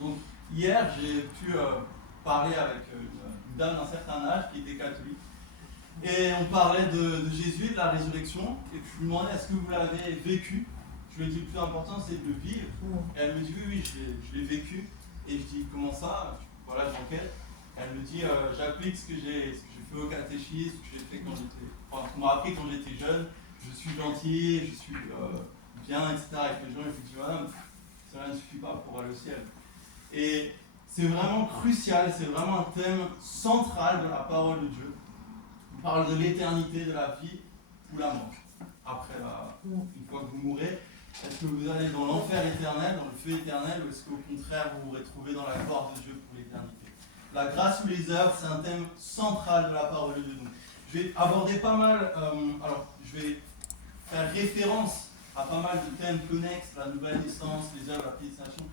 Donc hier, j'ai pu parler avec une dame d'un certain âge qui était catholique. Et on parlait de Jésus, de la résurrection. Et puis je lui demandais, est-ce que vous l'avez vécu? Je lui ai dit, le plus important, c'est de le vivre. Et elle me dit, oui, je l'ai vécu. Et je dis, comment ça? Voilà, j'enquête. Elle me dit, j'applique ce que j'ai fait au catéchisme, ce que j'ai fait quand j'étais... Enfin, ce qu'on m'a appris quand j'étais jeune. Je suis gentil, je suis bien, etc. avec les gens. Et je lui dis, madame, cela ne suffit pas pour aller au ciel. Et c'est vraiment crucial, c'est vraiment un thème central de la parole de Dieu. On parle de l'éternité, de la vie ou la mort. Après, une fois que vous mourrez, est-ce que vous allez dans l'enfer éternel, dans le feu éternel, ou est-ce qu'au contraire vous vous retrouvez dans la gloire de Dieu pour l'éternité? La grâce ou les œuvres, c'est un thème central de la parole de Dieu. Donc, je vais aborder pas mal, alors je vais faire référence à pas mal de thèmes connexes, la nouvelle naissance, les œuvres, la prédestination.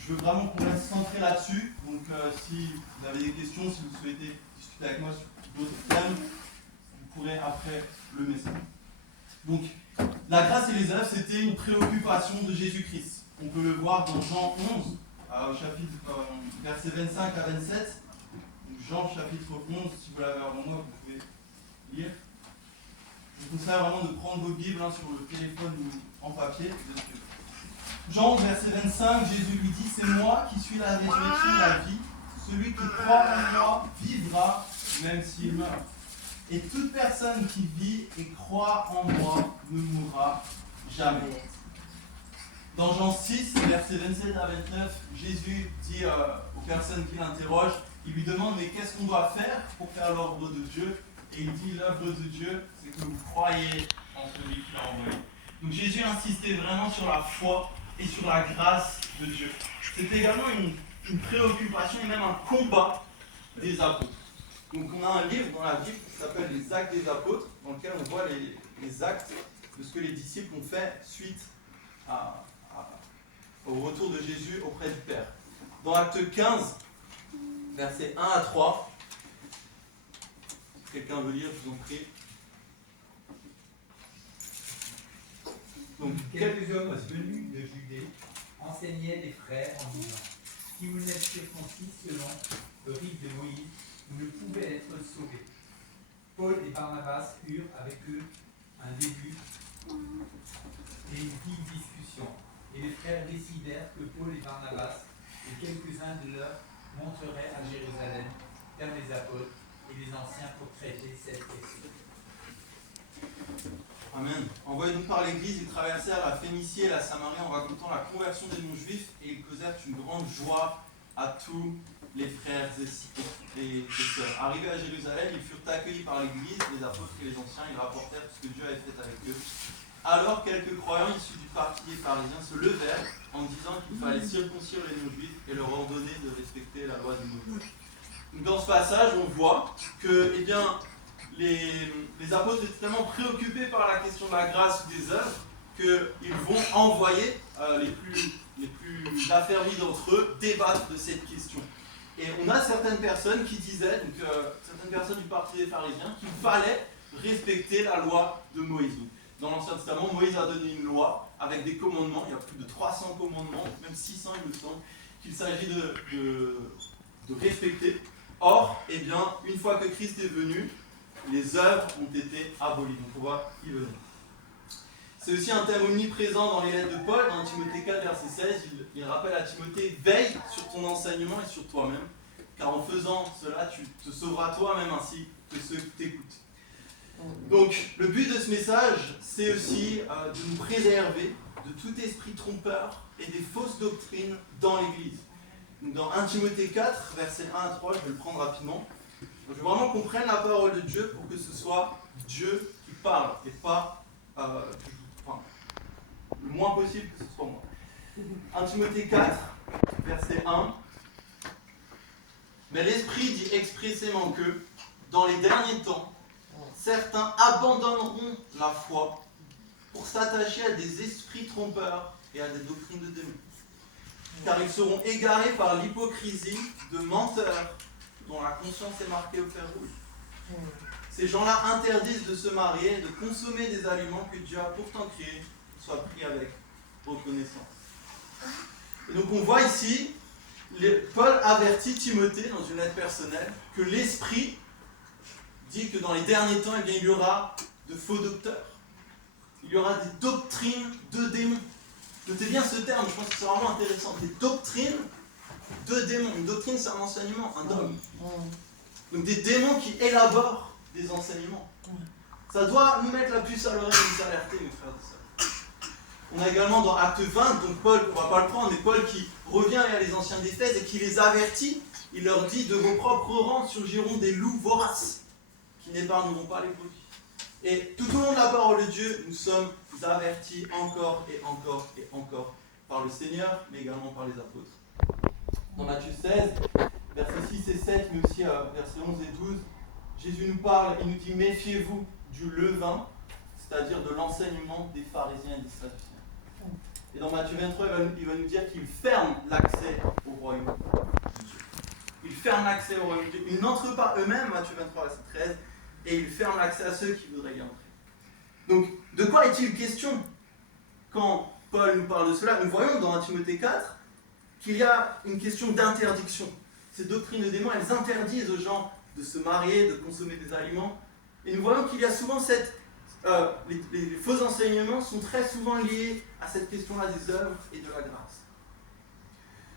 Je veux vraiment qu'on reste centré là-dessus. Donc si vous avez des questions, si vous souhaitez discuter avec moi sur d'autres thèmes, vous pourrez après le message. Donc, la grâce et les œuvres, c'était une préoccupation de Jésus-Christ. On peut le voir dans Jean 11, chapitre, versets 25 à 27. Donc, Jean chapitre 11, si vous l'avez avant moi, vous pouvez lire. Je vous conseille vraiment de prendre vos Bibles sur le téléphone ou en papier. Jean, verset 25, Jésus lui dit, c'est moi qui suis la résurrection et la vie. Celui qui croit en moi vivra, même s'il meurt. Et toute personne qui vit et croit en moi ne mourra jamais. Dans Jean 6, verset 27 à 29, Jésus dit aux personnes qui l'interrogent, il lui demande, mais qu'est-ce qu'on doit faire pour faire l'œuvre de Dieu? Et il dit, l'œuvre de Dieu, c'est que vous croyez en celui qui l'a envoyé. Donc Jésus insistait vraiment sur la foi et sur la grâce de Dieu. C'est également une préoccupation et même un combat des apôtres. Donc on a un livre dans la Bible qui s'appelle les Actes des apôtres, dans lequel on voit les actes de ce que les disciples ont fait suite au retour de Jésus auprès du Père. Dans Acte 15, versets 1 à 3, si quelqu'un veut lire, je vous en prie. Donc, quelques hommes venus de Judée enseignaient les frères en disant, si vous n'êtes circoncis selon le rite de Moïse, vous ne pouvez être sauvés. Paul et Barnabas eurent avec eux un début et une vive discussion. Et les frères décidèrent que Paul et Barnabas et quelques-uns de leurs monteraient à Jérusalem vers les apôtres et les anciens pour traiter cette question. Amen. Envoyés donc par l'Église, ils traversèrent la Phénicie et la Samarie en racontant la conversion des non-juifs et ils causèrent une grande joie à tous les frères et sœurs. Arrivés à Jérusalem, ils furent accueillis par l'Église, les apôtres et les anciens. Ils rapportèrent tout ce que Dieu avait fait avec eux. Alors quelques croyants issus du parti des pharisiens se levèrent en disant qu'il fallait circoncire les non-juifs et leur ordonner de respecter la loi de Moïse. Dans ce passage, on voit que, les apôtres étaient tellement préoccupés par la question de la grâce ou des œuvres qu'ils vont envoyer les plus affermis d'entre eux débattre de cette question. Et on a certaines personnes qui disaient, certaines personnes du parti des pharisiens, qu'il fallait respecter la loi de Moïse. Dans l'Ancien Testament, Moïse a donné une loi avec des commandements, il y a plus de 300 commandements, même 600 il me semble, qu'il s'agit de respecter. Or, une fois que Christ est venu, les œuvres ont été abolies. Donc on va y venir. C'est aussi un thème omniprésent dans les lettres de Paul. Dans Timothée 4, verset 16, il rappelle à Timothée, veille sur ton enseignement et sur toi-même, car en faisant cela, tu te sauveras toi-même ainsi que ceux qui t'écoutent. Donc, le but de ce message, c'est aussi de nous préserver de tout esprit trompeur et des fausses doctrines dans l'Église. Donc, dans 1 Timothée 4, versets 1 à 3, je vais le prendre rapidement. Je veux vraiment qu'on prenne la parole de Dieu pour que ce soit Dieu qui parle et pas le moins possible que ce soit moi. 1 Timothée 4, verset 1. Mais l'Esprit dit expressément que, dans les derniers temps, certains abandonneront la foi pour s'attacher à des esprits trompeurs et à des doctrines de démons. Car ils seront égarés par l'hypocrisie de menteurs dont la conscience est marquée au fer rouge. Ces gens-là interdisent de se marier et de consommer des aliments que Dieu a pourtant créés, soient pris avec reconnaissance. Et donc on voit ici, Paul avertit Timothée dans une lettre personnelle que l'Esprit dit que dans les derniers temps, eh bien, il y aura de faux docteurs. Il y aura des doctrines de démons. Notez bien ce terme, je pense que c'est vraiment intéressant. Des doctrines de démons. Une doctrine, c'est un enseignement, un dogme. Donc des démons qui élaborent des enseignements. Ça doit nous mettre la puce à l'oreille et nous alerter, mes frères et sœurs. On a également dans Acte 20, donc Paul, on ne va pas le prendre, mais Paul qui revient vers les anciens d'Éphèse et qui les avertit. Il leur dit, de vos propres rangs surgiront des loups voraces qui n'épargneront pas les brebis. Et tout au long de la parole de Dieu, nous sommes avertis encore et encore et encore par le Seigneur, mais également par les apôtres. Dans Matthieu 16, versets 6 et 7, mais aussi versets 11 et 12, Jésus nous parle, il nous dit « Méfiez-vous du levain », c'est-à-dire de l'enseignement des pharisiens et des sadducéens. Et dans Matthieu 23, il va nous dire qu'il ferme l'accès au royaume de Dieu. Il ferme l'accès au royaume de Dieu. Ils n'entrent pas eux-mêmes, Matthieu 23, verset 13, et il ferme l'accès à ceux qui voudraient y entrer. Donc, de quoi est-il question quand Paul nous parle de cela? Nous voyons dans 1 Timothée 4 qu'il y a une question d'interdiction. Ces doctrines de démons, elles interdisent aux gens de se marier, de consommer des aliments. Et nous voyons qu'il y a souvent les faux enseignements sont très souvent liés à cette question-là des œuvres et de la grâce.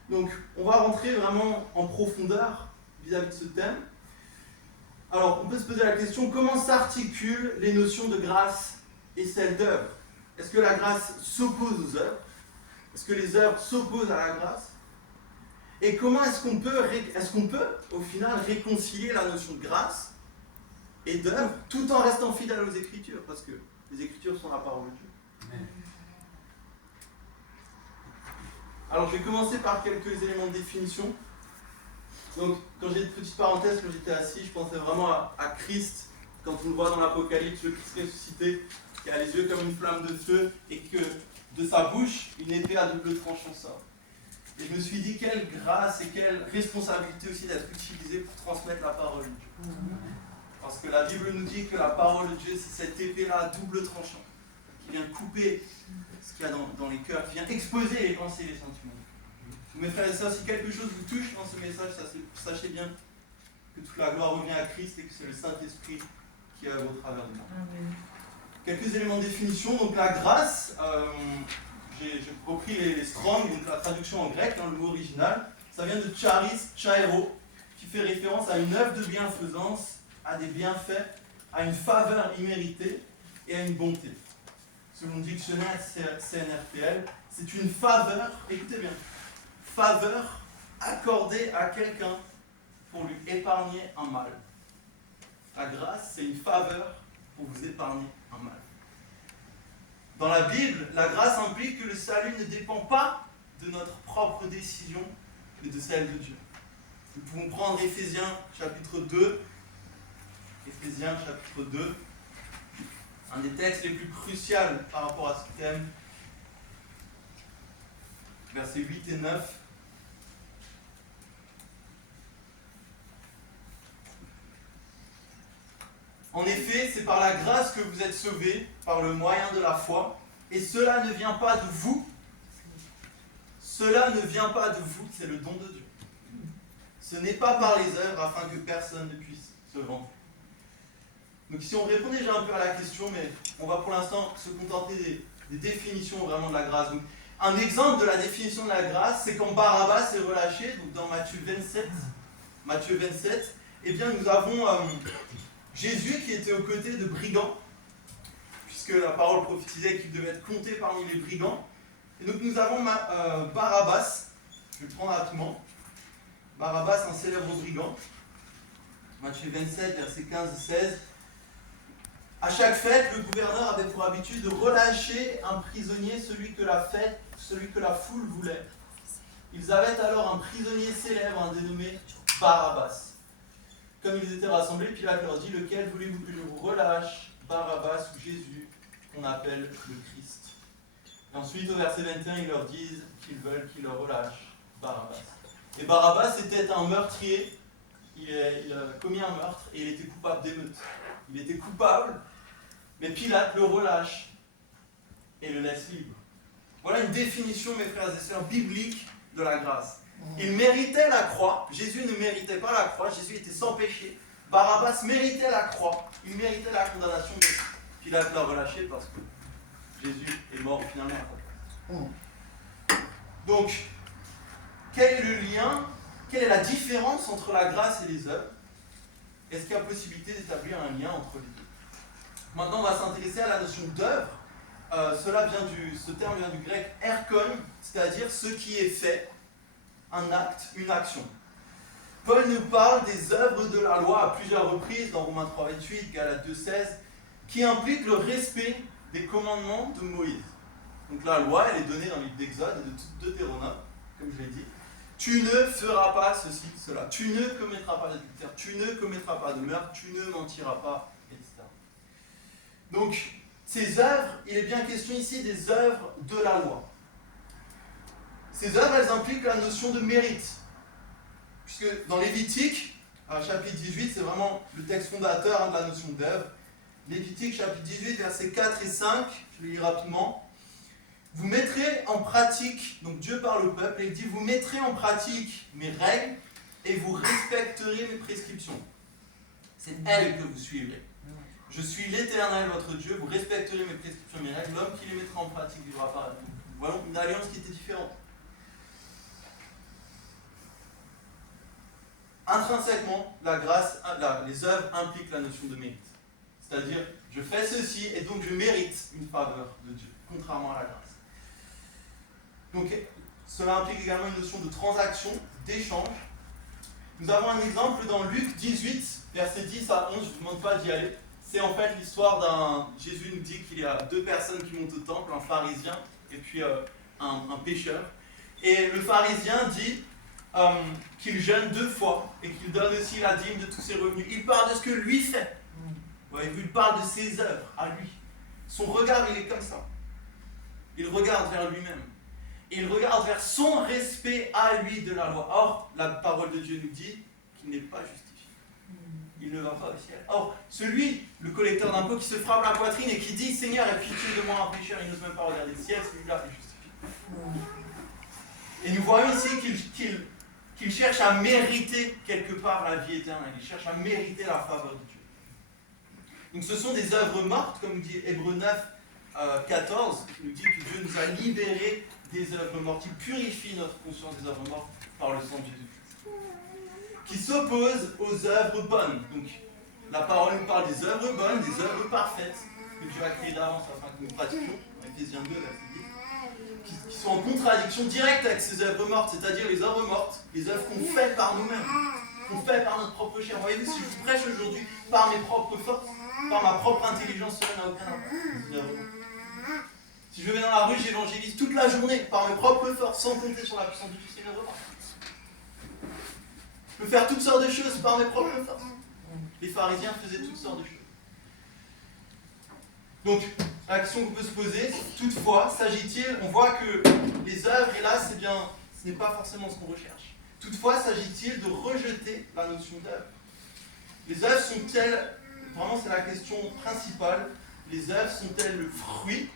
Donc, on va rentrer vraiment en profondeur vis-à-vis de ce thème. Alors, on peut se poser la question, comment s'articulent les notions de grâce et celles d'œuvre? Est-ce que la grâce s'oppose aux œuvres? Est-ce que les œuvres s'opposent à la grâce? Et comment est-ce qu'on peut, au final, réconcilier la notion de grâce et d'œuvre, tout en restant fidèle aux Écritures? Parce que les Écritures sont la parole de Dieu. Amen. Alors, je vais commencer par quelques éléments de définition. Donc, quand j'ai une petite parenthèse, quand j'étais assis, je pensais vraiment à Christ, quand on le voit dans l'Apocalypse, le Christ ressuscité, qui a les yeux comme une flamme de feu, et que de sa bouche, une épée à double tranchant sort. Et je me suis dit, quelle grâce et quelle responsabilité aussi d'être utilisée pour transmettre la parole de Dieu. Parce que la Bible nous dit que la parole de Dieu, c'est cette épée-là à double tranchant, qui vient couper ce qu'il y a dans les cœurs, qui vient exposer les pensées et les sentiments. Mes frères et sœurs, si quelque chose vous touche dans ce message, sachez bien que toute la gloire revient à Christ et que c'est le Saint-Esprit qui est au travers de moi. Amen. Quelques éléments de définition. Donc la grâce, j'ai repris les Strong, donc la traduction en grec, le mot original. Ça vient de charis, chairo, qui fait référence à une œuvre de bienfaisance, à des bienfaits, à une faveur imméritée et à une bonté. Selon le dictionnaire CNRPL, c'est une faveur, écoutez bien, faveur accordée à quelqu'un pour lui épargner un mal. La grâce, c'est une faveur pour vous épargner un mal. Dans la Bible, la grâce implique que le salut ne dépend pas de notre propre décision, mais de celle de Dieu. Nous pouvons prendre Éphésiens chapitre 2, un des textes les plus cruciaux par rapport à ce thème, versets 8 et 9. En effet, c'est par la grâce que vous êtes sauvés, par le moyen de la foi, et cela ne vient pas de vous. Cela ne vient pas de vous, c'est le don de Dieu. Ce n'est pas par les œuvres afin que personne ne puisse se vanter. Donc ici on répond déjà un peu à la question, mais on va pour l'instant se contenter des définitions vraiment de la grâce. Donc, un exemple de la définition de la grâce, c'est quand Barabbas est relâché, donc dans Matthieu 27, eh bien nous avons Jésus qui était aux côtés de brigands, puisque la parole prophétisait qu'il devait être compté parmi les brigands. Et donc nous avons Barabbas, je vais le prendre rapidement. Barabbas, un célèbre brigand. Matthieu 27, versets 15 et 16. À chaque fête, le gouverneur avait pour habitude de relâcher un prisonnier, celui que la foule voulait. Ils avaient alors un prisonnier célèbre, un dénommé Barabbas. Comme ils étaient rassemblés, Pilate leur dit, lequel voulez-vous que je vous relâche, Barabbas ou Jésus, qu'on appelle le Christ? Et ensuite, au verset 21, ils leur disent qu'ils veulent qu'il leur relâche Barabbas. Et Barabbas était un meurtrier, il a commis un meurtre et il était coupable d'émeute. Il était coupable, mais Pilate le relâche et le laisse libre. Voilà une définition, mes frères et sœurs, biblique de la grâce. Il méritait la croix. Jésus ne méritait pas la croix. Jésus était sans péché. Barabbas méritait la croix. Il méritait la condamnation. Pilate l'a relâché parce que Jésus est mort finalement à sa place. Donc, quel est le lien? Quelle est la différence entre la grâce et les œuvres? Est-ce qu'il y a possibilité d'établir un lien entre les deux? Maintenant, on va s'intéresser à la notion d'œuvre. Ce terme vient du grec erkon, c'est-à-dire ce qui est fait, un acte, une action. Paul nous parle des œuvres de la loi à plusieurs reprises, dans Romains 3,28, Galates 2,16, qui impliquent le respect des commandements de Moïse. Donc la loi, elle est donnée dans le livre d'Exode et de Deutéronome, comme je l'ai dit. Tu ne feras pas ceci, cela. Tu ne commettras pas d'adultère. Tu ne commettras pas de meurtre. Tu ne mentiras pas, etc. Donc, ces œuvres, il est bien question ici des œuvres de la loi. Ces œuvres, elles impliquent la notion de mérite. Puisque dans Lévitique, chapitre 18, c'est vraiment le texte fondateur de la notion d'œuvre. Lévitique, chapitre 18, versets 4 et 5, je le lis rapidement. Vous mettrez en pratique, donc Dieu parle au peuple, et il dit, vous mettrez en pratique mes règles et vous respecterez mes prescriptions. C'est elles que vous suivrez. Je suis l'Éternel, votre Dieu, vous respecterez mes prescriptions, mes règles. L'homme qui les mettra en pratique vivra par elles. Voilà une alliance qui était différente. Intrinsèquement, la grâce, les œuvres impliquent la notion de mérite. C'est-à-dire, je fais ceci et donc je mérite une faveur de Dieu, contrairement à la grâce. Donc, cela implique également une notion de transaction, d'échange. Nous avons un exemple dans Luc 18, versets 10 à 11, je ne vous demande pas d'y aller. C'est en fait l'histoire d'un... Jésus nous dit qu'il y a deux personnes qui montent au temple, un pharisien et puis un pécheur. Et le pharisien dit qu'il jeûne 2 fois et qu'il donne aussi la dîme de tous ses revenus. Il parle de ce que lui fait. Il parle de ses œuvres à lui. Son regard, il est comme ça. Il regarde vers lui-même. Et il regarde vers son respect à lui de la loi. Or, la parole de Dieu nous dit qu'il n'est pas justifié. Il ne va pas au ciel. Or, celui, le collecteur d'impôts, qui se frappe la poitrine et qui dit « Seigneur, aie pitié de moi, un pécheur », il n'ose même pas regarder le ciel, celui-là est justifié. Et nous voyons ici qu'il cherche à mériter quelque part la vie éternelle. Il cherche à mériter la faveur de Dieu. Donc ce sont des œuvres mortes, comme dit Hébreux 9, 14, qui nous dit que Dieu nous a libérés des œuvres mortes. Il purifie notre conscience des œuvres mortes par le sang de Jésus-Christ. Qui s'opposent aux œuvres bonnes. Donc la parole nous parle des œuvres bonnes, des œuvres parfaites, que Dieu a créées d'avance afin que nous pratiquions, dans Ephésiens 2, verset 10, qui sont en contradiction directe avec ces œuvres mortes, c'est-à-dire les œuvres mortes, les œuvres qu'on fait par nous-mêmes, qu'on fait par notre propre chair. Voyez-vous, si je vous prêche aujourd'hui par mes propres forces, par ma propre intelligence, cela n'a aucun impact. Si je vais dans la rue, j'évangélise toute la journée par mes propres forces, sans compter sur la puissance du Fils et de l'Esprit. Je peux faire toutes sortes de choses par mes propres forces. Les pharisiens faisaient toutes sortes de choses. Donc, la question qu'on peut se poser, toutefois, s'agit-il, on voit que les œuvres, hélas, ce n'est pas forcément ce qu'on recherche. Toutefois, s'agit-il de rejeter la notion d'œuvre? Les œuvres sont-elles, vraiment c'est la question principale, les œuvres sont-elles le fruit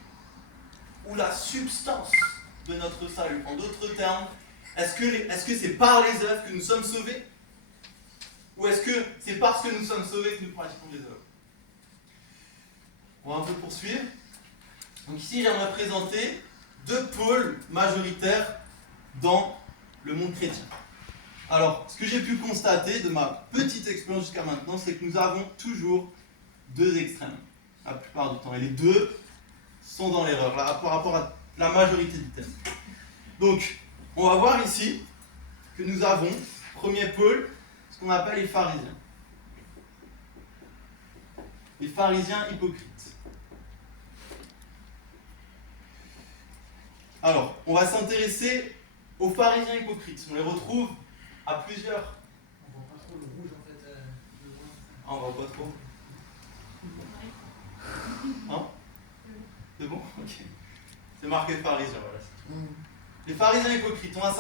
ou la substance de notre salut? En d'autres termes, est-ce que c'est par les œuvres que nous sommes sauvés? Ou est-ce que c'est parce que nous sommes sauvés que nous pratiquons des œuvres? On va un peu poursuivre. Donc ici, j'aimerais présenter 2 pôles majoritaires dans le monde chrétien. Alors, ce que j'ai pu constater de ma petite expérience jusqu'à maintenant, c'est que nous avons toujours 2 extrêmes, la plupart du temps. Et les 2 sont dans l'erreur, là, par rapport à la majorité du thème. Donc, on va voir ici que nous avons, premier pôle, ce qu'on appelle les pharisiens. Les pharisiens hypocrites. Alors, on va s'intéresser aux pharisiens hypocrites. On les retrouve à plusieurs. On voit pas trop le rouge en fait. Ah, on voit pas trop. Hein? C'est bon? Ok. C'est marqué pharisien, voilà. Les pharisiens hypocrites, on va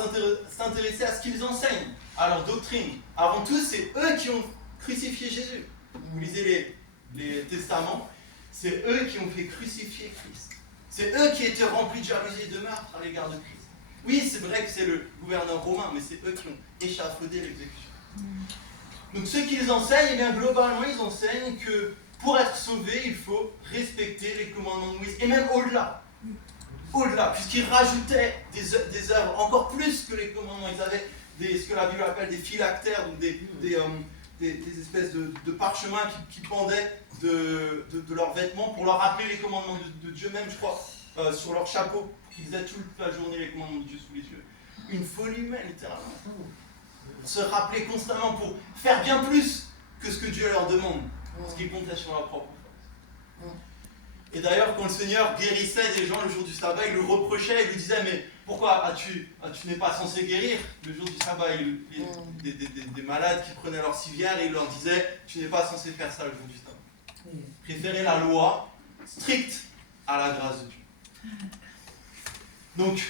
s'intéresser à ce qu'ils enseignent, à leur doctrine. Avant tout, c'est eux qui ont crucifié Jésus. Vous lisez les testaments, c'est eux qui ont fait crucifier Christ. C'est eux qui étaient remplis de jalousie et de meurtre à l'égard de Christ. Oui, c'est vrai que c'est le gouverneur romain, mais c'est eux qui ont échafaudé l'exécution. Donc ce qu'ils enseignent, eh bien globalement, ils enseignent que pour être sauvé, il faut respecter les commandements de Moïse, et même au-delà. Au-delà, puisqu'ils rajoutaient des œuvres encore plus que les commandements. Ils avaient ce que la Bible appelle des phylactères, donc des espèces de parchemins qui pendaient de leurs vêtements pour leur rappeler les commandements de Dieu, même je crois, sur leur chapeau, qu'ils faisaient toute la journée les commandements de Dieu sous les yeux. Une folie humaine, littéralement. Se rappeler constamment pour faire bien plus que ce que Dieu leur demande, parce qu'ils comptaient sur leur propre force. Et d'ailleurs, quand le Seigneur guérissait des gens le jour du sabbat, il le reprochait, il lui disait, mais pourquoi tu n'es pas censé guérir le jour du sabbat? Des malades qui prenaient leur civière et il leur disait, tu n'es pas censé faire ça le jour du sabbat. Préférez la loi stricte à la grâce de Dieu. Donc,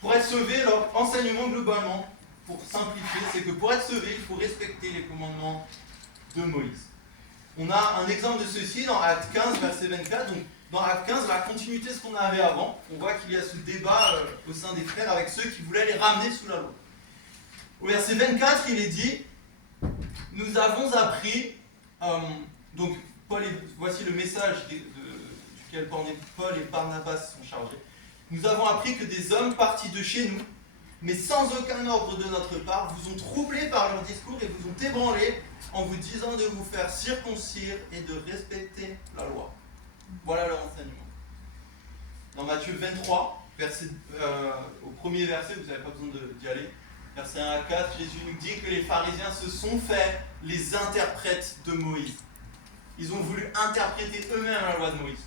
pour être sauvé, leur enseignement globalement, pour simplifier, c'est que pour être sauvé, il faut respecter les commandements de Moïse. On a un exemple de ceci dans Acte 15, verset 24. Donc, dans Acte 15, la continuité de ce qu'on avait avant, on voit qu'il y a ce débat au sein des frères avec ceux qui voulaient les ramener sous la loi. Au verset 24, il est dit, nous avons appris, donc voici le message duquel Paul et Barnabas sont chargés. Nous avons appris que des hommes partis de chez nous, mais sans aucun ordre de notre part, vous ont troublé par leur discours et vous ont ébranlé en vous disant de vous faire circoncire et de respecter la loi. Voilà leur enseignement. Dans Matthieu 23, au premier verset, vous n'avez pas besoin d'y aller, verset 1 à 4, Jésus nous dit que les pharisiens se sont fait les interprètes de Moïse. Ils ont voulu interpréter eux-mêmes la loi de Moïse.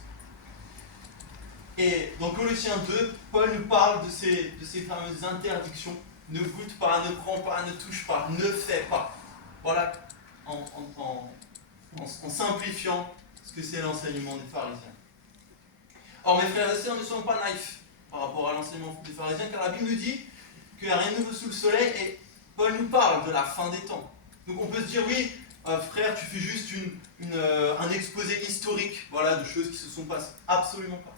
Et dans Colossiens 2, Paul nous parle de ces fameuses interdictions. Ne goûte pas, ne prends pas, ne touche pas, ne fais pas. Voilà, en simplifiant ce que c'est l'enseignement des pharisiens. Or, mes frères et sœurs, ne soyons pas naïfs par rapport à l'enseignement des pharisiens, car la Bible nous dit qu'il n'y a rien de nouveau sous le soleil, et Paul nous parle de la fin des temps. Donc on peut se dire, oui, frère, tu fais juste un exposé historique, voilà, de choses qui se sont passées. Absolument pas.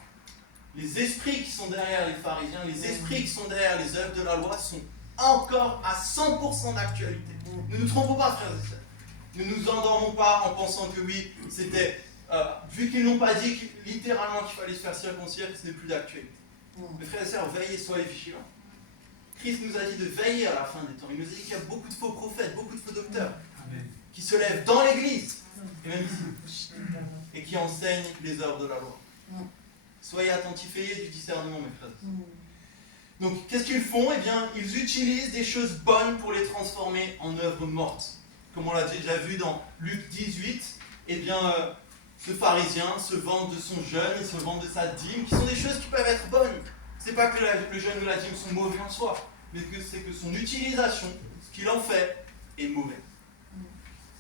Les esprits qui sont derrière les pharisiens, les esprits qui sont derrière les œuvres de la loi sont encore à 100% d'actualité. Ne nous trompons pas, frères et sœurs. Ne nous endormons pas en pensant que oui, c'était... vu qu'ils n'ont pas dit littéralement qu'il fallait se faire circoncire, ce n'est plus d'actualité. Mes frères et sœurs, veillez, soyez vigilants. Christ nous a dit de veiller à la fin des temps. Il nous a dit qu'il y a beaucoup de faux prophètes, beaucoup de faux docteurs qui se lèvent dans l'église, et même ici, et qui enseignent les œuvres de la loi. Soyez attentifs, ayez du discernement, mes frères. Donc, qu'est-ce qu'ils font? Eh bien, ils utilisent des choses bonnes pour les transformer en œuvres mortes. Comme on l'a déjà vu dans Luc 18, eh bien, ce pharisien se vante de son jeûne, il se vante de sa dîme, qui sont des choses qui peuvent être bonnes. C'est pas que le jeûne ou la dîme sont mauvais en soi, mais que c'est que son utilisation, ce qu'il en fait, est mauvais.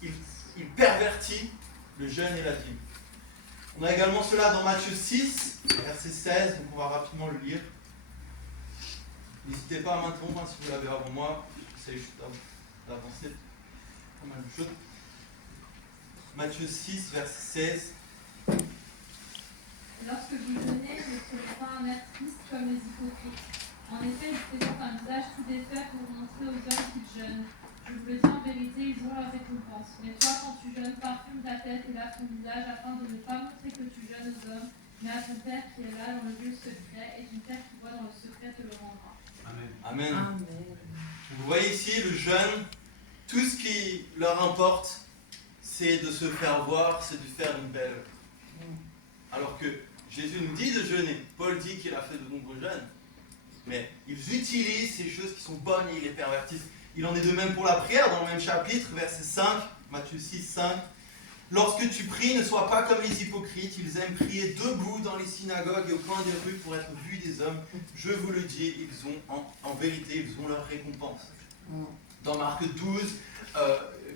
Il pervertit le jeûne et la dîme. On a également cela dans Matthieu 6, verset 16, donc on va rapidement le lire. N'hésitez pas à m'interrompre si vous l'avez avant moi, j'essaie juste d'avancer pas mal de choses. Matthieu 6, verset 16. Lorsque vous jeûnez, ne soyez pas un air triste comme les hypocrites. En effet, ils présentent un visage tout défait pour montrer aux hommes qu'ils jeûnent. Je vous le dis en vérité, ils ont leur récompense. Mais toi, quand tu jeûnes, parfume ta tête et lave ton visage afin de ne pas montrer que tu jeûnes aux hommes, mais à ton Père qui est là dans le lieu secret, et ton Père qui voit dans le secret te le rendra. Amen. Amen. Vous voyez ici le jeûne, tout ce qui leur importe, c'est de se faire voir, c'est de faire une belle œuvre. Alors que Jésus nous dit de jeûner. Paul dit qu'il a fait de nombreux jeûnes. Mais ils utilisent ces choses qui sont bonnes et ils les pervertissent. Il en est de même pour la prière, dans le même chapitre, verset 5, Matthieu 6, 5. Lorsque tu pries, ne sois pas comme les hypocrites. Ils aiment prier debout dans les synagogues et au coin des rues pour être vus des hommes. Je vous le dis, ils ont, en vérité, ils ont leur récompense. Dans Marc 12,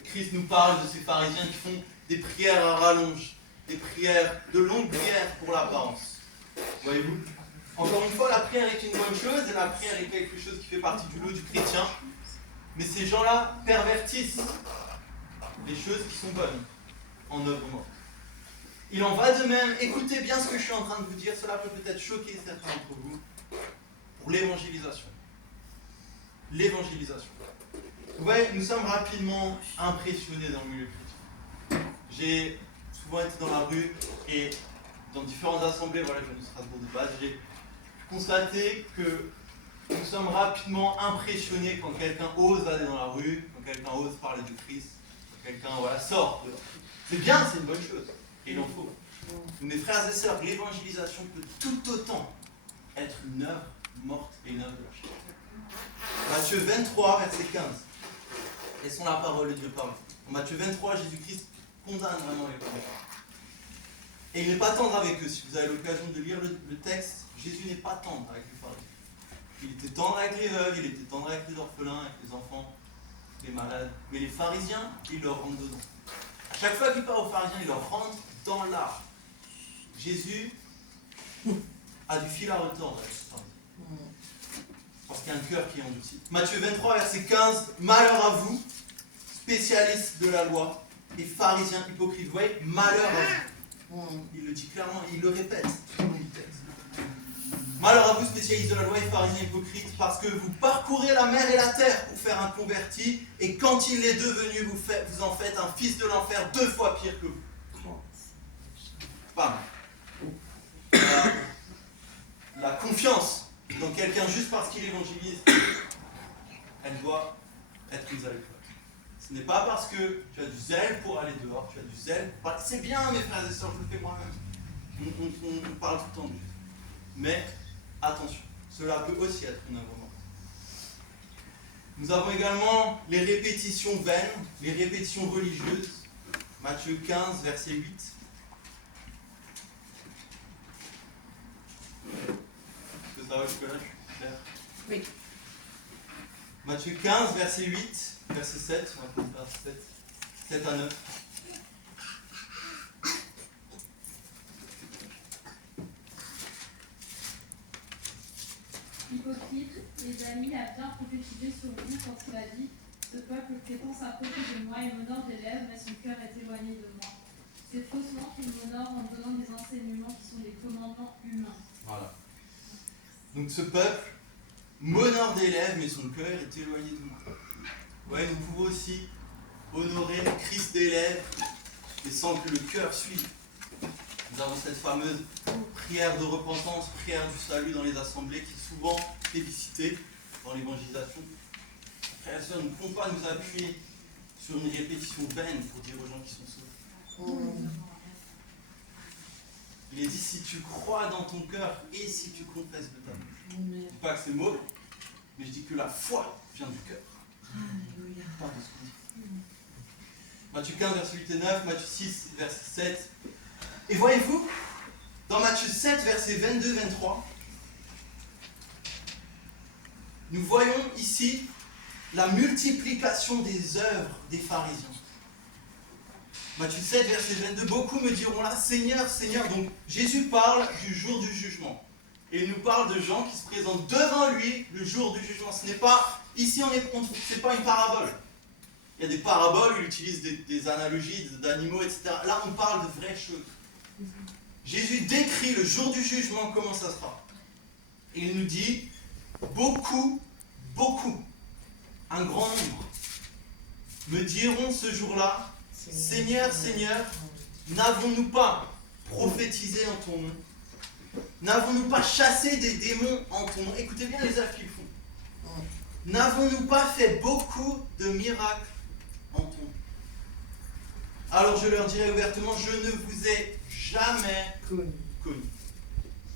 Christ nous parle de ces pharisiens qui font des prières à rallonge, des prières, de longues prières pour l'apparence. Voyez-vous? Encore une fois, la prière est une bonne chose et la prière est quelque chose qui fait partie du lot du chrétien. Mais ces gens-là pervertissent les choses qui sont bonnes en œuvre morte. Il en va de même, écoutez bien ce que je suis en train de vous dire, cela peut peut-être choquer certains d'entre vous, pour l'évangélisation. l'évangélisation. Vous voyez, nous sommes rapidement impressionnés dans le milieu chrétien. J'ai souvent été dans la rue et dans différentes assemblées, voilà, je viens de Strasbourg de base, j'ai constaté que nous sommes rapidement impressionnés quand quelqu'un ose aller dans la rue, quand quelqu'un ose parler de Christ, quand quelqu'un sort de là. C'est bien, c'est une bonne chose, et il en faut. Mes frères et sœurs, l'évangélisation peut tout autant être une œuvre morte et une œuvre de la chair. Matthieu 23, verset 15. Laissons la parole de Dieu parler. En Matthieu 23, Jésus-Christ condamne vraiment les pharisiens. Et il n'est pas tendre avec eux. Si vous avez l'occasion de lire le texte, Jésus n'est pas tendre avec les pharisiens. Il était tendre avec les veuves, il était tendre avec les orphelins, avec les enfants, les malades. Mais les pharisiens, il leur rentre dedans. À chaque fois qu'il parle aux pharisiens, il leur rentre dans l'art. Jésus a du fil à retordre avec les pharisiens. Parce qu'il y a un cœur qui est endurci. Matthieu 23, verset 15. Malheur à vous, spécialistes de la loi et pharisiens hypocrites. Vous voyez, malheur à vous. Il le dit clairement, il le répète dans le texte. Malheur à vous, spécialistes de la loi et pharisiens hypocrites, parce que vous parcourez la mer et la terre pour faire un converti, et quand il est devenu, vous en faites un fils de l'enfer 2 fois pire que vous. Pas mal. La confiance dans quelqu'un juste parce qu'il évangélise, elle doit être mise à l'épreuve. Ce n'est pas parce que tu as du zèle pour aller dehors, tu as du zèle. C'est bien, mes frères et sœurs, je le fais moi-même. On parle tout le temps de Dieu. Mais attention, cela peut aussi être une œuvre morte. Nous avons également les répétitions vaines, les répétitions religieuses. Matthieu 15, verset 8. Est-ce que ça va jusque-là? Je suis clair? Oui. Matthieu 15, verset 8, verset 7, on va commencer par 7 à 9. Hypocrite, Ésaïe a bien prophétisé sur vous quand il a dit « Ce peuple prétend s'approcher de moi et m'honore des lèvres, mais son cœur est éloigné de moi. C'est faussement qu'il m'honore en donnant des enseignements qui sont des commandements humains. » Voilà. Donc ce peuple m'honore des lèvres, mais son cœur est éloigné de moi. Ouais, nous pouvons aussi honorer Christ des lèvres, mais sans que le cœur suive. Nous avons cette fameuse prière de repentance, prière du salut dans les assemblées qui est souvent plébiscitée dans l'évangélisation. Frères et sœurs, nous ne pouvons pas nous appuyer sur une répétition vaine pour dire aux gens qui sont sauvés. Il est dit si tu crois dans ton cœur et si tu confesses de ta bouche. Je ne dis pas que c'est mauvais, mais je dis que la foi vient du cœur. Pas de ce qu'on dit. Matthieu 15, verset 8 et 9, Matthieu 6, verset 7. Et voyez-vous, dans Matthieu 7, versets 22-23, nous voyons ici la multiplication des œuvres des pharisiens. Matthieu 7, verset 22, beaucoup me diront là, Seigneur, Seigneur. Donc Jésus parle du jour du jugement. Et il nous parle de gens qui se présentent devant lui le jour du jugement. Ce n'est pas, ici, c'est pas une parabole. Il y a des paraboles où il utilise des analogies d'animaux, etc. Là, on parle de vraies choses. Jésus décrit le jour du jugement, comment ça sera. Et il nous dit, beaucoup, un grand nombre, me diront ce jour-là, Seigneur, Seigneur, n'avons-nous pas prophétisé en ton nom? N'avons-nous pas chassé des démons en ton nom? Écoutez bien les œuvres qu'ils font. N'avons-nous pas fait beaucoup de miracles en ton nom? Alors je leur dirai ouvertement, je ne vous ai jamais connu.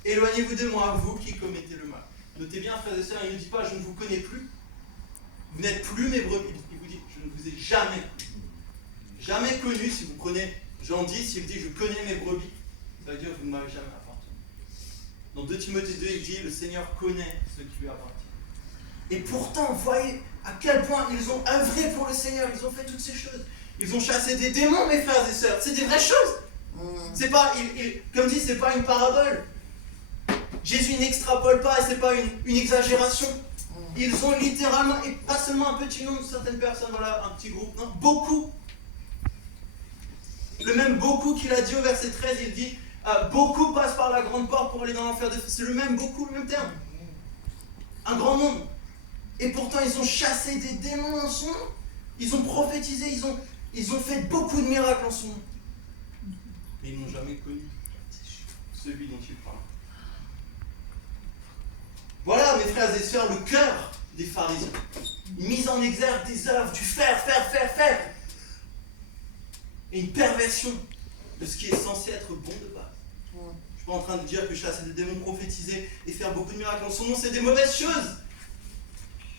Éloignez-vous de moi, vous qui commettez le mal. Notez bien, frères et sœurs, il ne dit pas, je ne vous connais plus. Vous n'êtes plus mes brebis. Il vous dit, je ne vous ai jamais connu. Jamais connu, si vous prenez Jean 10, s'il dit, je connais mes brebis, ça veut dire, vous ne m'avez jamais appartenu. Dans 2 Timothée 2, il dit, le Seigneur connaît ceux qui lui appartiennent. Et pourtant, voyez à quel point ils ont œuvré pour le Seigneur, ils ont fait toutes ces choses. Ils ont chassé des démons, mes frères et sœurs. C'est des vraies choses. C'est pas, comme dit, c'est pas une parabole. Jésus n'extrapole pas, et c'est pas une exagération. Ils ont littéralement, et pas seulement un petit nombre, certaines personnes, voilà, un petit groupe, non, beaucoup. Le même beaucoup qu'il a dit au verset 13, il dit, beaucoup passent par la grande porte pour aller dans l'enfer de feu. C'est le même beaucoup, le même terme. Un grand nombre. Et pourtant, ils ont chassé des démons en son nom. Ils ont prophétisé, ils ont fait beaucoup de miracles en son nom. Mais ils n'ont jamais connu celui dont ils parlent. Voilà, mes frères et sœurs, le cœur des pharisiens. Mise en exergue des œuvres, du faire. Et une perversion de ce qui est censé être bon de base. Je ne suis pas en train de dire que chasser des démons, prophétiser et faire beaucoup de miracles en son nom, c'est des mauvaises choses.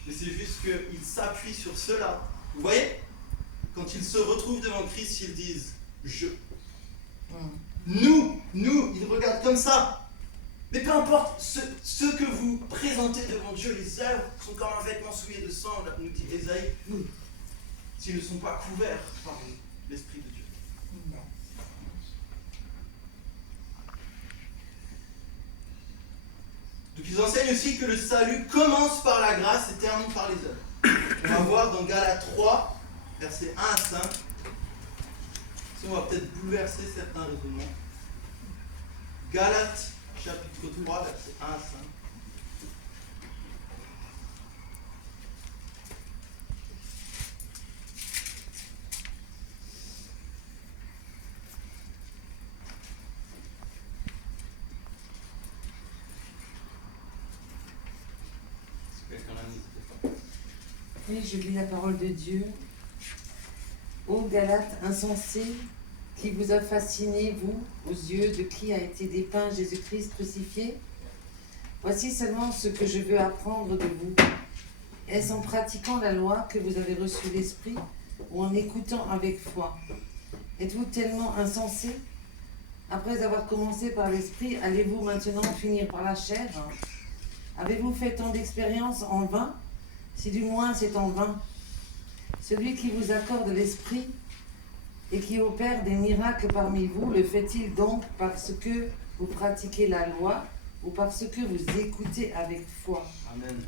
Mais c'est juste qu'ils s'appuient sur cela. Vous voyez ? Quand ils se retrouvent devant Christ, ils disent « je ». Nous, ils regardent comme ça. Mais peu importe, ce que vous présentez devant Dieu, les œuvres sont comme un vêtement souillé de sang, nous dit Ésaïe, s'ils ne sont pas couverts par l'Esprit de Dieu. Donc ils enseignent aussi que le salut commence par la grâce et termine par les œuvres. On va voir dans Galates 3, versets 1 à 5. On va peut-être bouleverser certains raisonnements. Galates chapitre 3, versets 1 à 5. Si quelqu'un l'a, n'hésitez pas. Oui, je lis la parole de Dieu. Ô Galates insensés, qui vous a fasciné, vous, aux yeux de qui a été dépeint Jésus-Christ crucifié? Voici seulement ce que je veux apprendre de vous. Est-ce en pratiquant la loi que vous avez reçu l'Esprit, ou en écoutant avec foi? Êtes-vous tellement insensés? Après avoir commencé par l'Esprit, allez-vous maintenant finir par la chair? Avez-vous fait tant d'expériences en vain? Si du moins c'est en vain. Celui qui vous accorde l'Esprit et qui opère des miracles parmi vous, le fait-il donc parce que vous pratiquez la loi ou parce que vous écoutez avec foi? Amen.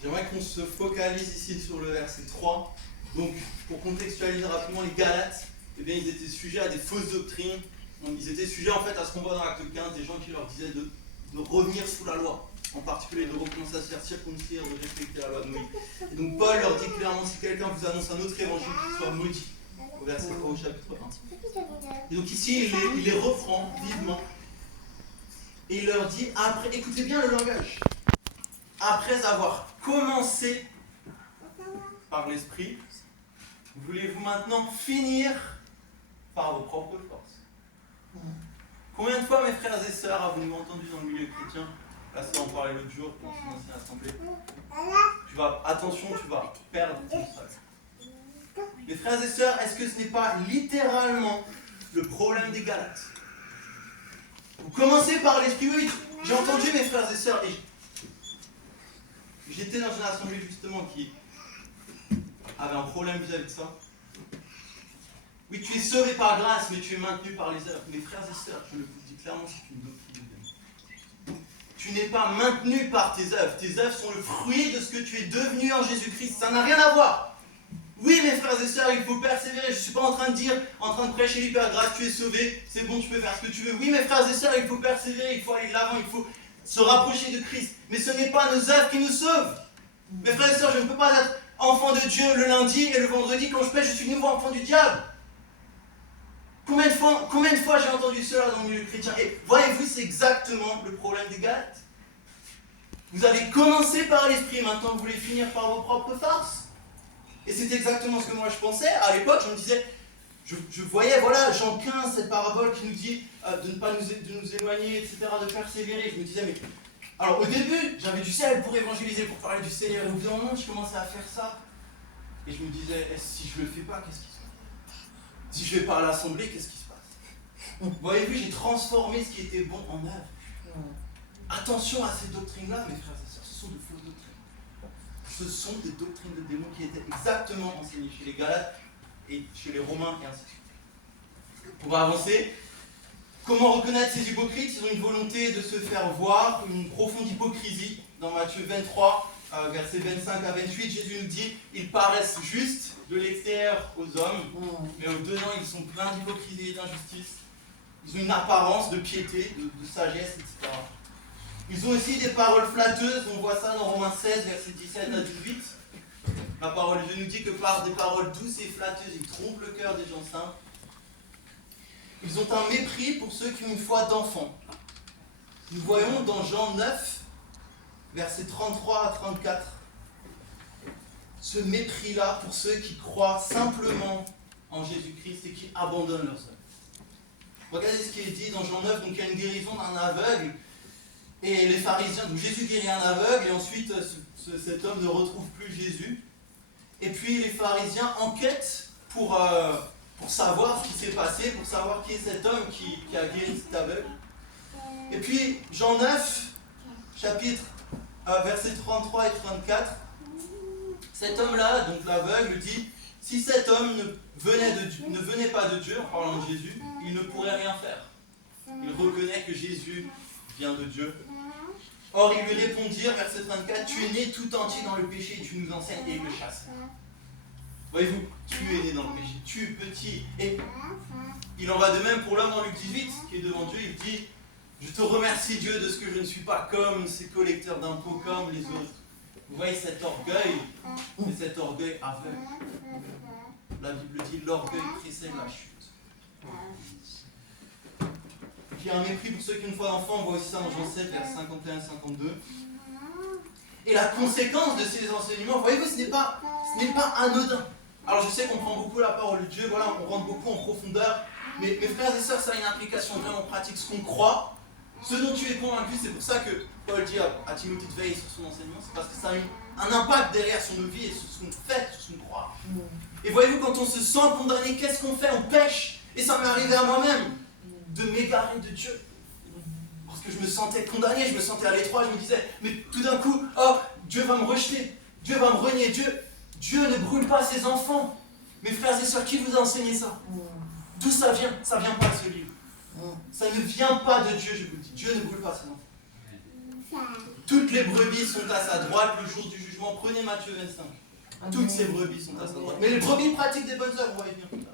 J'aimerais qu'on se focalise ici sur le verset 3. Donc, pour contextualiser rapidement, les Galates, eh bien, ils étaient sujets à des fausses doctrines. Ils étaient sujets en fait à ce qu'on voit dans l'acte 15, des gens qui leur disaient de revenir sous la loi, en particulier de recommencer à se faire circoncire, de respecter la loi de Moïse. Et donc Paul leur dit clairement, si quelqu'un vous annonce un autre évangile, qu'il soit maudit, au verset 3 au chapitre 1. Et donc ici, il les reprend vivement, et il leur dit, après, écoutez bien le langage, après avoir commencé par l'esprit, voulez-vous maintenant finir par vos propres forces? Combien de fois, mes frères et sœurs, avez-vous entendu dans le milieu chrétien, là ça on parlait l'autre jour dans une ancienne assemblée, attention, tu vas perdre ton salut. Mes frères et sœurs, est-ce que ce n'est pas littéralement le problème des Galates? Vous commencez par l'esprit, oui, j'ai entendu mes frères et sœurs, et j'étais dans une assemblée justement qui avait un problème vis-à-vis de ça. Oui, tu es sauvé par grâce, mais tu es maintenu par les œuvres. Mes frères et sœurs, je le vous dis clairement, c'est une doctrine de démon. Tu n'es pas maintenu par tes œuvres. Tes œuvres sont le fruit de ce que tu es devenu en Jésus-Christ. Ça n'a rien à voir. Oui, mes frères et sœurs, il faut persévérer. Je ne suis pas en train de prêcher l'hyper grâce, tu es sauvé, c'est bon, tu peux faire ce que tu veux. Oui, mes frères et sœurs, il faut persévérer, il faut aller de l'avant, il faut se rapprocher de Christ. Mais ce n'est pas nos œuvres qui nous sauvent. Mes frères et sœurs, je ne peux pas être enfant de Dieu le lundi et le vendredi, quand je pêche, je suis nouveau enfant du diable. Combien de fois j'ai entendu cela dans le milieu chrétien? Et voyez-vous, c'est exactement le problème des Galates. Vous avez commencé par l'esprit, maintenant vous voulez finir par vos propres forces. Et c'est exactement ce que moi je pensais. À l'époque, je me disais, je voyais, voilà, Jean 15, cette parabole qui nous dit de ne pas nous éloigner, etc., de persévérer. Je me disais, mais... Alors au début, j'avais du sel pour évangéliser, pour parler du Seigneur. Et au bout d'un moment, je commençais à faire ça. Et je me disais, si je le fais pas, qu'est-ce qui se passe? Si je vais pas à l'assemblée, qu'est-ce qui se passe? Vous voyez-vous, j'ai transformé ce qui était bon en œuvre. Attention à ces doctrines-là, mes frères et sœurs, ce sont de fausses doctrines. Ce sont des doctrines de démons qui étaient exactement enseignées chez les Galates et chez les Romains et ainsi de suite. On va avancer. Comment reconnaître ces hypocrites? Ils ont une volonté de se faire voir, une profonde hypocrisie. Dans Matthieu 23, versets 25 à 28, Jésus nous dit, ils paraissent justes de l'extérieur aux hommes, mais au-dedans ils sont pleins d'hypocrisie et d'injustice. Ils ont une apparence de piété, de sagesse, etc. Ils ont aussi des paroles flatteuses, on voit ça dans Romains 16, versets 17 à 18. La parole de Dieu nous dit que par des paroles douces et flatteuses, ils trompent le cœur des gens simples. Ils ont un mépris pour ceux qui ont une foi d'enfant. Nous voyons dans Jean 9, versets 33 à 34, ce mépris-là pour ceux qui croient simplement en Jésus-Christ et qui abandonnent leurs œuvres. Regardez ce qui est dit dans Jean 9, donc il y a une guérison d'un aveugle, et les pharisiens, donc Jésus guérit un aveugle, et ensuite cet homme ne retrouve plus Jésus. Et puis les pharisiens enquêtent pour savoir ce qui s'est passé, pour savoir qui est cet homme qui a guéri cet aveugle. Et puis Jean 9, chapitre versets 33 et 34, cet homme-là, donc l'aveugle, dit « Si cet homme ne venait pas de Dieu, en parlant de Jésus, il ne pourrait rien faire. Il reconnaît que Jésus vient de Dieu. Or, ils lui répondirent, verset 34, « Tu es né tout entier dans le péché et tu nous enseignes et le chasses. » Voyez-vous, tu es né dans le péché, tu es petit. Et il en va de même pour l'homme dans Luc 18, qui est devant Dieu, il dit « Je te remercie Dieu de ce que je ne suis pas comme ces collecteurs d'impôts comme les autres. » Vous voyez cet orgueil, c'est cet orgueil aveugle. La Bible dit l'orgueil précède la chute. Il y a un mépris pour ceux qui ont une foi d'enfant, on voit aussi ça dans Jean 7, vers 51-52. Et la conséquence de ces enseignements, voyez-vous, ce n'est pas anodin. Alors je sais qu'on prend beaucoup la parole de Dieu, voilà, on rentre beaucoup en profondeur, mais mes frères et sœurs, ça a une implication vraiment pratique. Ce qu'on croit, ce dont tu es convaincu, c'est pour ça que Paul dit à Timothée de veiller sur son enseignement, c'est parce que ça a un impact derrière sur nos vies et sur ce qu'on fait, sur ce qu'on croit. Et voyez-vous, quand on se sent condamné, qu'est-ce qu'on fait? On pêche. Et ça m'est arrivé à moi-même de m'égarer de Dieu. Parce que je me sentais condamné, je me sentais à l'étroit, je me disais, mais tout d'un coup, oh, Dieu va me rejeter, Dieu va me renier, Dieu ne brûle pas ses enfants. Mes frères et sœurs, qui vous a enseigné ça? D'où ça vient? Ça vient pas de ce livre. Ça ne vient pas de Dieu, je vous le dis. Dieu ne brûle pas ses enfants. Toutes les brebis sont à sa droite le jour du jugement. Prenez Matthieu 25. Toutes ces brebis sont à sa droite. Mais les brebis pratiquent des bonnes œuvres, on va y venir plus tard.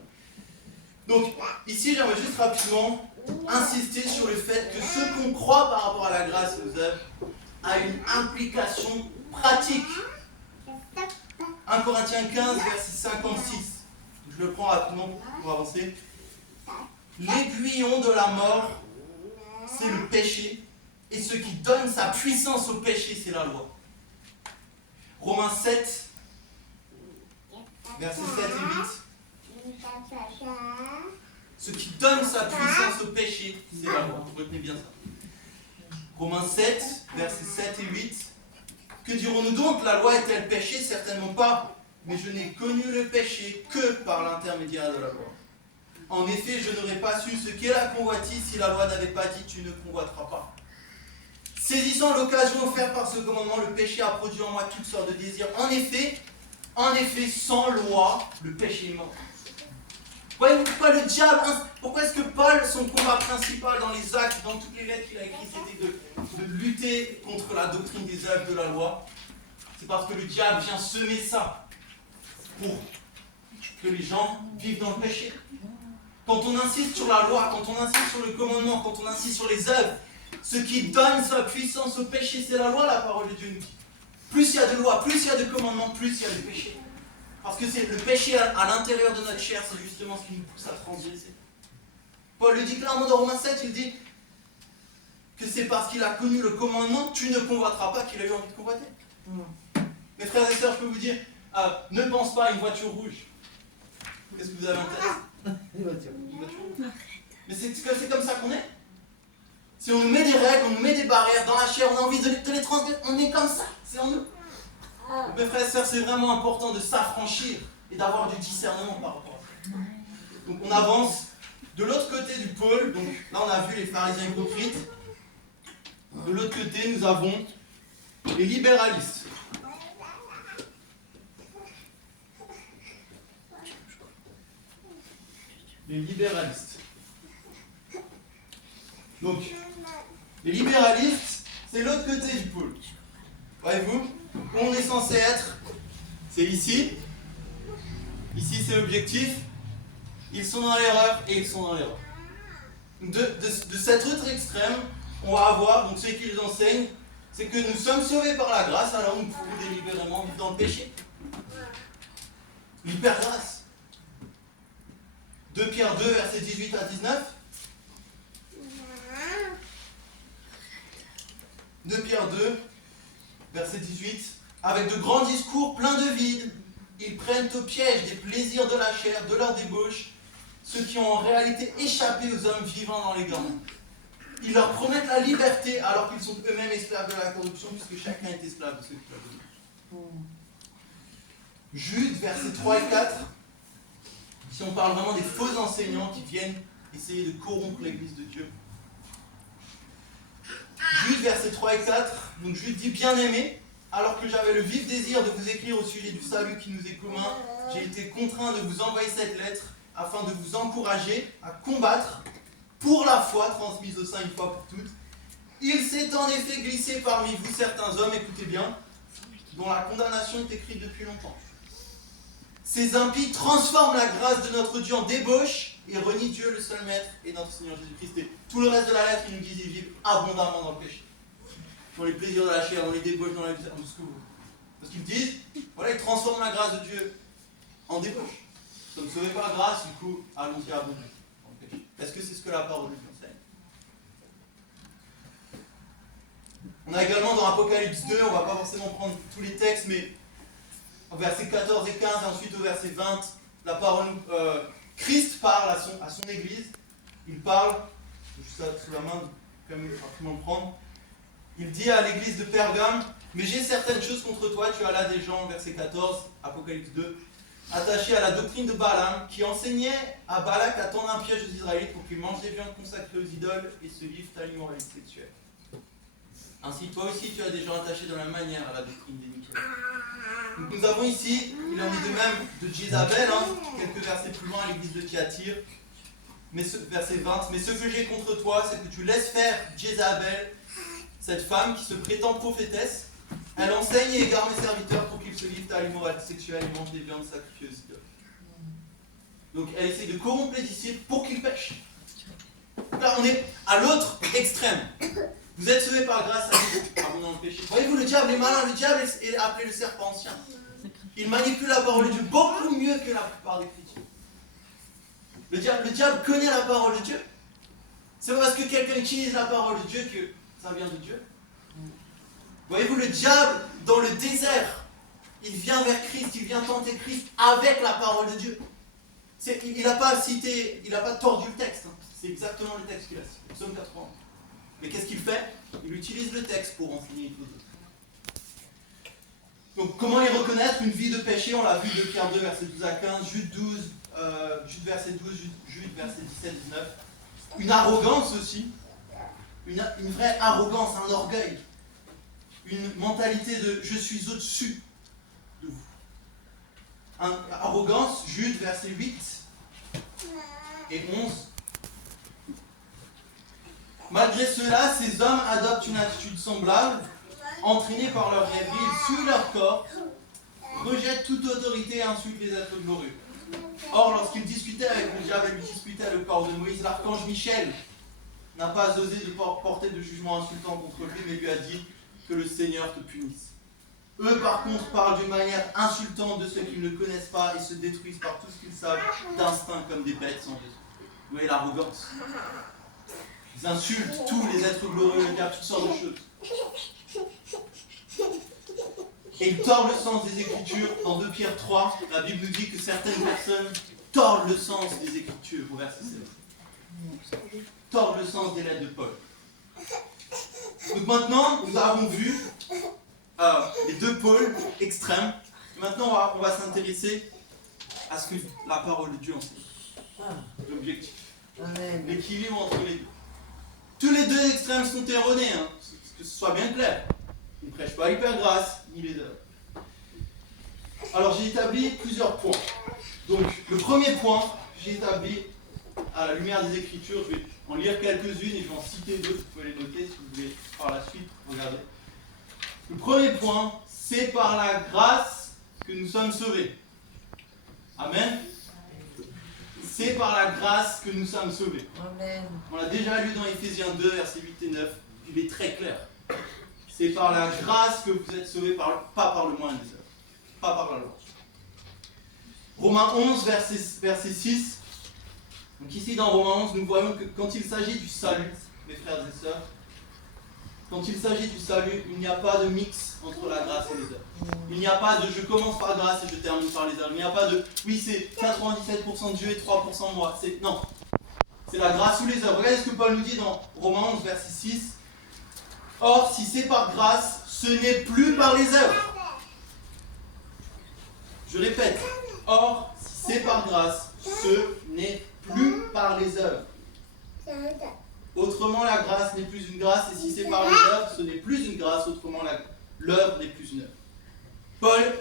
Donc, ici, j'aimerais juste rapidement insister sur le fait que ce qu'on croit par rapport à la grâce et aux œuvres a une implication pratique. 1 Corinthiens 15, verset 56. Je le prends rapidement pour avancer. L'aiguillon de la mort, c'est le péché, et ce qui donne sa puissance au péché, c'est la loi. Romains 7, versets 7 et 8. Ce qui donne sa puissance au péché, c'est la loi. Retenez bien ça. Romains 7, versets 7 et 8. Que dirons-nous donc? La loi est-elle péché? Certainement pas. Mais je n'ai connu le péché que par l'intermédiaire de la loi. En effet, je n'aurais pas su ce qu'est la convoitise si la loi n'avait pas dit « tu ne convoiteras pas ». Saisissant l'occasion offerte par ce commandement, le péché a produit en moi toutes sortes de désirs. En effet, sans loi, le péché est mort. Voyez-vous pourquoi le diable, pourquoi est-ce que Paul, son combat principal dans les actes, dans toutes les lettres qu'il a écrites, c'était de lutter contre la doctrine des œuvres de la loi? C'est parce que le diable vient semer ça pour que les gens vivent dans le péché. Quand on insiste sur la loi, quand on insiste sur le commandement, quand on insiste sur les œuvres, ce qui donne sa puissance au péché, c'est la loi, la parole de Dieu nous dit. Plus il y a de loi, plus il y a de commandements, plus il y a de péché. Parce que c'est le péché à l'intérieur de notre chair, c'est justement ce qui nous pousse à transgresser. Paul le dit clairement dans Romains 7, il dit que c'est parce qu'il a connu le commandement, tu ne convoiteras pas, qu'il a eu envie de convoiter. Mes frères et sœurs, je peux vous dire, ne pense pas à une voiture rouge. Qu'est-ce que vous avez en tête? Une voiture rouge. Mais c'est comme ça qu'on est. Si on nous met des règles, on nous met des barrières dans la chair, on a envie de les transgresser, on est comme ça, c'est en nous. Mes frères et sœurs, c'est vraiment important de s'affranchir et d'avoir du discernement par rapport à ça. Donc on avance de l'autre côté du pôle. Donc là on a vu les pharisiens hypocrites. De l'autre côté nous avons les libéralistes. Les libéralistes. Donc les libéralistes, c'est l'autre côté du pôle. Voyez-vous, on est censé être, c'est ici. Ici, c'est l'objectif. Ils sont dans l'erreur et ils sont dans l'erreur. De cet autre extrême, on va avoir, donc ceux qui les enseignent, c'est que nous sommes sauvés par la grâce, alors nous pouvons délibérément vivre dans le péché. L'hypergrâce. 2 Pierre 2, versets 18 à 19. 2 Pierre 2, verset 18. Avec de grands discours pleins de vide, ils prennent au piège des plaisirs de la chair, de leur débauche, ceux qui ont en réalité échappé aux hommes vivants dans les grands. Ils leur promettent la liberté alors qu'ils sont eux-mêmes esclaves de la corruption, puisque chacun est esclave de ce qu'il a donné. Jude, versets 3 et 4. Si on parle vraiment des faux enseignants qui viennent essayer de corrompre l'Église de Dieu. Jude, versets 3 et 4. Donc Jude dit, bien-aimés, alors que j'avais le vif désir de vous écrire au sujet du salut qui nous est commun, j'ai été contraint de vous envoyer cette lettre afin de vous encourager à combattre pour la foi transmise au sein une fois pour toutes. Il s'est en effet glissé parmi vous certains hommes, écoutez bien, dont la condamnation est écrite depuis longtemps. Ces impies transforment la grâce de notre Dieu en débauche et renient Dieu le seul Maître et notre Seigneur Jésus-Christ. Et tout le reste de la lettre, il nous dit qu'ils vivent abondamment dans le péché. Dans les plaisirs de la chair, dans les débauches, dans la vie, dans ce que vous voulez. Parce qu'ils disent, voilà, ils transforment la grâce de Dieu en débauche. Nous sommes sauvés par grâce, du coup, allons-y abondamment dans le péché. Est-ce que c'est ce que la parole de Dieu enseigne? On a également dans Apocalypse 2, on ne va pas forcément prendre tous les textes, mais au verset 14 et 15, et ensuite au verset 20, la parole, Christ parle à son église. Il parle, juste ça sous la main, comme il va rapidement le prendre. Il dit à l'église de Pergame, mais j'ai certaines choses contre toi, tu as là des gens, verset 14, Apocalypse 2, attachés à la doctrine de Balaam, qui enseignait à Balak à tendre un piège aux Israélites pour qu'ils mangent des viandes consacrées aux idoles et se livrent à l'immoralité sexuelle. Ainsi, toi aussi, tu as des gens attachés dans la manière à la doctrine des Nicolaïtes. Donc nous avons ici, il en est de même de Jézabel, quelques versets plus loin à l'église de Thyatire, verset 20. Mais ce que j'ai contre toi, c'est que tu laisses faire Jézabel, cette femme qui se prétend prophétesse. Elle enseigne et égare mes serviteurs pour qu'ils se livrent à l'immoralité sexuelle et mangent des viandes sacrifiées aux idoles. Donc elle essaie de corrompre les disciples pour qu'ils pêchent. Là, on est à l'autre extrême. Vous êtes sauvés par grâce à Dieu, abondant dans le péché. Voyez-vous, le diable est malin, le diable est appelé le serpent ancien. Il manipule la parole de Dieu beaucoup mieux que la plupart des chrétiens. Le diable connaît la parole de Dieu. C'est pas parce que quelqu'un utilise la parole de Dieu que ça vient de Dieu. Voyez-vous, le diable, dans le désert, il vient vers Christ, il vient tenter Christ avec la parole de Dieu. Il n'a pas cité, il n'a pas tordu le texte. C'est exactement le texte qu'il a cité, Psaume 80. Mais qu'est-ce qu'il fait? Il utilise le texte pour enseigner une chose d'autre. Donc, comment les reconnaître? Une vie de péché, on l'a vu de Pierre 2, verset 12 à 15, Jude 12, Jude verset 12, Jude verset 17, 19. Une arrogance aussi, une vraie arrogance, un orgueil, une mentalité de « je suis au-dessus de vous ». Arrogance, Jude verset 8 et 11. Malgré cela, ces hommes adoptent une attitude semblable, entraînés par leur rêverie, ils souillent leur corps, rejettent toute autorité et insultent les êtres glorieux. Or, lorsqu'il discutait avec le diable et lui disputait le corps de Moïse, l'archange Michel n'a pas osé de porter de jugement insultant contre lui, mais lui a dit que le Seigneur te punisse. Eux, par contre, parlent d'une manière insultante de ceux qu'ils ne connaissent pas et se détruisent par tout ce qu'ils savent d'instinct comme des bêtes sans raison. Vous voyez l'arrogance. Ils insultent tous les êtres glorieux, le diable, toutes sortes de choses. Et ils tordent le sens des Écritures. Dans 2 Pierre 3, la Bible nous dit que certaines personnes tordent le sens des Écritures, au verset 7. Tordent le sens des lettres de Paul. Donc maintenant, nous avons vu les deux pôles extrêmes. Maintenant, on va s'intéresser à ce que la parole de Dieu enseigne. L'objectif. L'équilibre entre les deux. Tous les deux extrêmes sont erronés, que ce soit bien clair. Ils ne prêchent pas l'hypergrâce, ni les œuvres. Alors j'ai établi plusieurs points. Donc le premier point, j'ai établi à la lumière des Écritures, je vais en lire quelques-unes et je vais en citer d'autres, vous pouvez les noter si vous voulez par la suite regarder. Le premier point, c'est par la grâce que nous sommes sauvés. Amen. C'est par la grâce que nous sommes sauvés. Amen. On l'a déjà lu dans Éphésiens 2, versets 8 et 9. il est très clair. C'est par la grâce que vous êtes sauvés, pas par le moyen des œuvres, pas par la loi. Romains 11, verset 6. Donc ici dans Romains 11, nous voyons que quand il s'agit du salut, mes frères et sœurs, quand il s'agit du salut, il n'y a pas de mix entre la grâce et les œuvres. Il n'y a pas de je commence par grâce et je termine par les œuvres. Il n'y a pas de oui, c'est 97% de Dieu et 3% de moi. Non. C'est la grâce ou les œuvres. Regardez ce que Paul nous dit dans Romains 11, verset 6. Or, si c'est par grâce, ce n'est plus par les œuvres. Je répète. Or, si c'est par grâce, ce n'est plus par les œuvres. Autrement, la grâce n'est plus une grâce, et si c'est par les œuvres, ce n'est plus une grâce, autrement, l'œuvre n'est plus une œuvre. Paul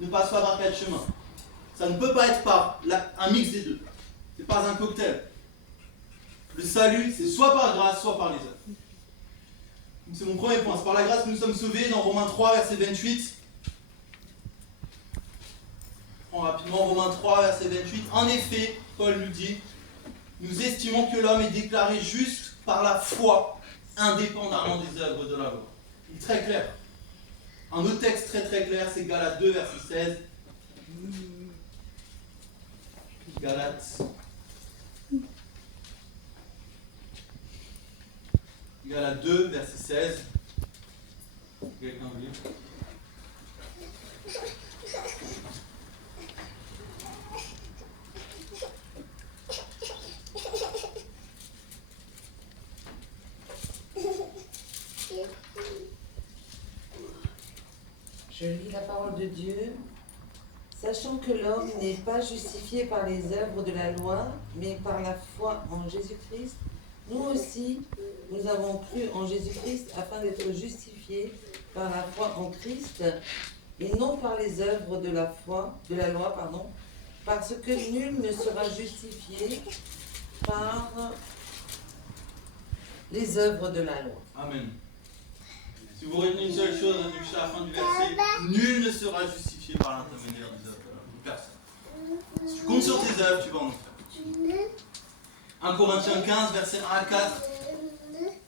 ne passe pas par quatre chemins. Ça ne peut pas être par un mix des deux. C'est pas un cocktail. Le salut, c'est soit par grâce, soit par les œuvres. Donc c'est mon premier point. C'est par la grâce que nous sommes sauvés, dans Romains 3, verset 28. Je prends rapidement Romains 3, verset 28. En effet, Paul nous dit, nous estimons que l'homme est déclaré juste par la foi, indépendamment des œuvres de la loi. Il est très clair. Un autre texte très très clair, c'est Galates 2, verset 16. Galates 2, verset 16. Quelqu'un veut lire? Je lis la parole de Dieu. Sachant que l'homme n'est pas justifié par les œuvres de la loi, mais par la foi en Jésus-Christ, nous aussi, nous avons cru en Jésus-Christ afin d'être justifiés par la foi en Christ et non par les œuvres de la loi, parce que nul ne sera justifié par les œuvres de la loi. Amen. Si vous retenez une seule chose jusqu'à la fin du verset, nul ne sera justifié par l'intermédiaire des œuvres de personne. Si tu comptes sur tes œuvres, tu vas en enfer. 1 Corinthiens 15, versets 1 à 4.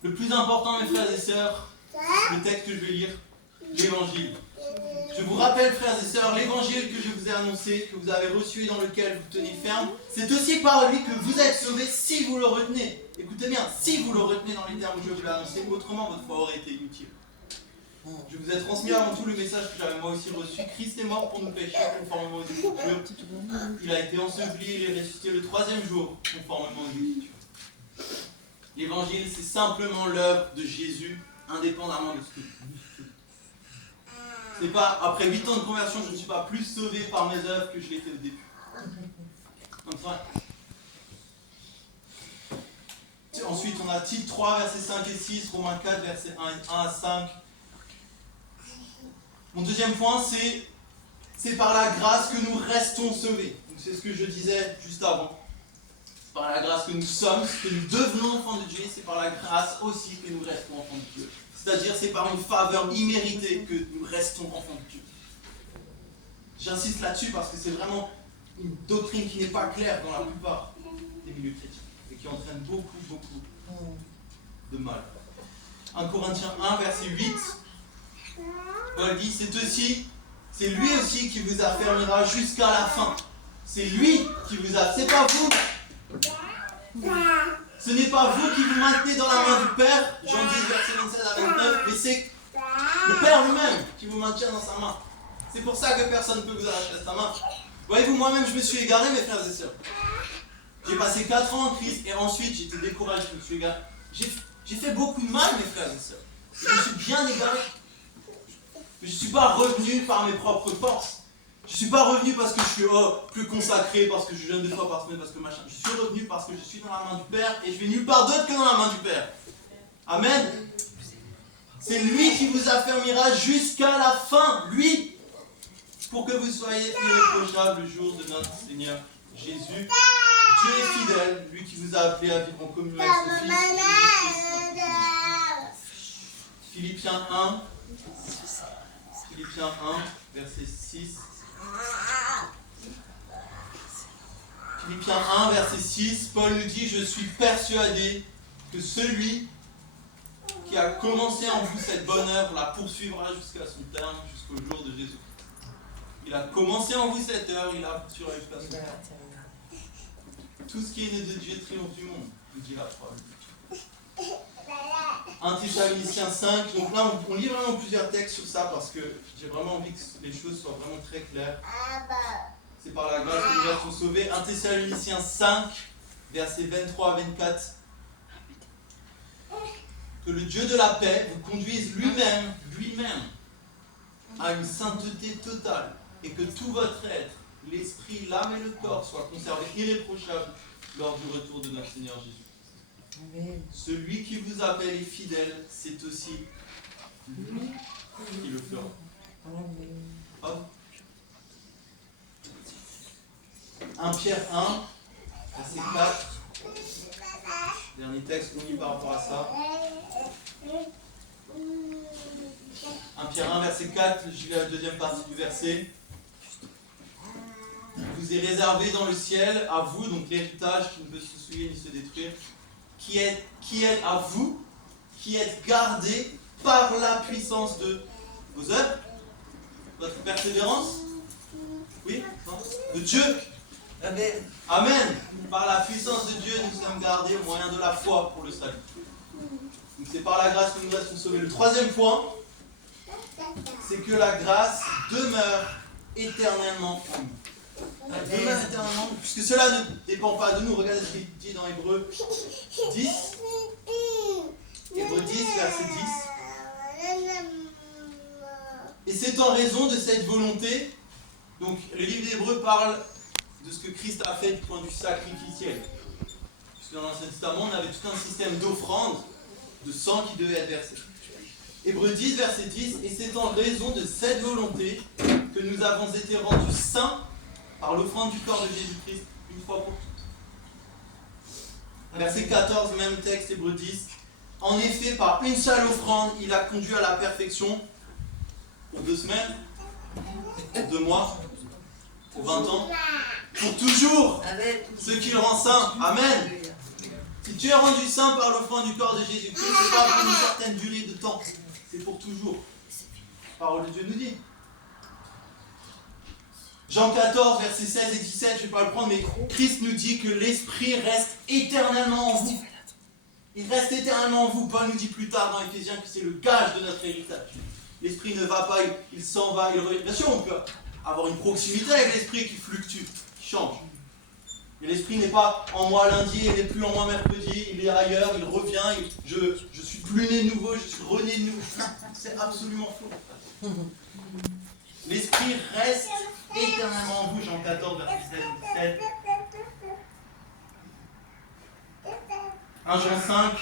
Le plus important, mes frères et sœurs, le texte que je vais lire, l'évangile. Je vous rappelle, frères et sœurs, l'évangile que je vous ai annoncé, que vous avez reçu et dans lequel vous tenez ferme, c'est aussi par lui que vous êtes sauvés si vous le retenez. Écoutez bien, si vous le retenez dans les termes que je vous l'ai annoncé, autrement votre foi aurait été inutile. Je vous ai transmis avant tout le message que j'avais moi aussi reçu. Christ est mort pour nos péchés, conformément aux Écritures. Il a été enseveli, il est ressuscité le troisième jour, conformément aux Écritures. L'évangile, c'est simplement l'œuvre de Jésus, indépendamment de ce que c'est pas, après 8 ans de conversion, je ne suis pas plus sauvé par mes œuvres que je l'étais au début. Comme ça. Ensuite, on a Tite 3, versets 5 et 6, Romains 4, versets 1 à 5. Mon deuxième point, c'est par la grâce que nous restons sauvés. C'est ce que je disais juste avant. C'est par la grâce que nous sommes, que nous devenons enfants de Dieu, c'est par la grâce aussi que nous restons enfants de Dieu. C'est-à-dire, c'est par une faveur imméritée que nous restons enfants de Dieu. J'insiste là-dessus parce que c'est vraiment une doctrine qui n'est pas claire dans la plupart des milieux chrétiens et qui entraîne beaucoup de mal. 1 Corinthiens 1, verset 8. Paul dit, c'est lui aussi qui vous affermira jusqu'à la fin. C'est lui qui vous a... C'est pas vous. Ce n'est pas vous qui vous maintenez dans la main du Père, Jean 10, verset 27 à 29, mais c'est le Père lui-même qui vous maintient dans sa main. C'est pour ça que personne ne peut vous arracher sa main. Voyez-vous, moi-même, je me suis égaré, mes frères et sœurs. J'ai passé 4 ans en Christ et ensuite j'étais découragé, je me suis égaré. J'ai fait beaucoup de mal, mes frères et sœurs. Je me suis bien égaré. Je ne suis pas revenu par mes propres forces. Je ne suis pas revenu parce que je suis plus consacré, parce que je jeûne 2 fois par semaine, parce que machin. Je suis revenu parce que je suis dans la main du Père et je vais nulle part d'autre que dans la main du Père. Amen. C'est lui qui vous affermira jusqu'à la fin, lui, pour que vous soyez irréprochables le jour de notre Seigneur Jésus. Dieu est fidèle, lui qui vous a appelé à vivre en communion avec son Fils. Philippiens 1, verset 6. Philippiens 1, verset 6, Paul nous dit, je suis persuadé que celui qui qui a commencé en vous cette bonne œuvre la poursuivra jusqu'à son terme, jusqu'au jour de Jésus. Il a commencé en vous cette œuvre, il la poursuivra jusqu'à son terme. Tout ce qui est né de Dieu triomphe du monde, nous dit la parole. 1 Thessaloniciens 5, donc là on lit vraiment plusieurs textes sur ça parce que j'ai vraiment envie que les choses soient vraiment très claires. C'est par la grâce que nous restons sauvés. 1 Thessaloniciens 5, versets 23 à 24. Que le Dieu de la paix vous conduise lui-même à une sainteté totale et que tout votre être, l'esprit, l'âme et le corps soient conservés irréprochables lors du retour de notre Seigneur Jésus. Amen. Celui qui vous appelle est fidèle, c'est aussi lui qui le fera. Amen. Hop. 1 Pierre 1, verset 4. Dernier texte qu'on lit par rapport à ça. 1 Pierre 1, verset 4, je lis la deuxième partie du verset. Vous est réservé dans le ciel, à vous, donc l'héritage qui ne peut se souiller ni se détruire, qui est à vous, qui êtes gardé par la puissance de vos œuvres, votre persévérance, oui, non, de Dieu. Amen. Amen. Par la puissance de Dieu, nous sommes gardés au moyen de la foi pour le salut. Donc c'est par la grâce que nous restons sauvés. Le troisième point, c'est que la grâce demeure éternellement en nous. Elle demeure éternellement en nous. Puisque cela ne dépend pas de nous. Regardez ce qu'il dit dans Hébreux 10. Hébreux 10, verset 10. Et c'est en raison de cette volonté, donc le livre d'Hébreux parle de ce que Christ a fait du point de vue sacrificiel. Puisque dans l'Ancien Testament, on avait tout un système d'offrande, de sang qui devait être versé. Hébreux 10, verset 10, et c'est en raison de cette volonté que nous avons été rendus saints par l'offrande du corps de Jésus-Christ, une fois pour toutes. Verset 14, même texte, Hébreux 10. En effet, par une seule offrande, il a conduit à la perfection pour 2 semaines, pour 2 mois, pour 20 ans, pour toujours, ce qui le rend saint. Amen. Si tu es rendu saint par l'offrande du corps de Jésus-Christ, ce n'est pas pour une certaine durée de temps, c'est pour toujours. La parole de Dieu nous dit. Jean 14, versets 16 et 17, je ne vais pas le prendre, mais Christ nous dit que l'Esprit reste éternellement en vous. Il reste éternellement en vous. Paul nous dit plus tard dans Éphésiens que c'est le gage de notre héritage. L'Esprit ne va pas, il s'en va, il revient. Bien sûr, on peut avoir une proximité avec l'Esprit qui fluctue, qui change. Mais l'Esprit n'est pas en moi lundi, il n'est plus en moi mercredi, il est ailleurs, il revient, je suis plus né de nouveau, je suis rené de nouveau. C'est absolument faux. L'Esprit reste éternellement en vous, Jean 14, verset 16 et 17. 1 Jean 5,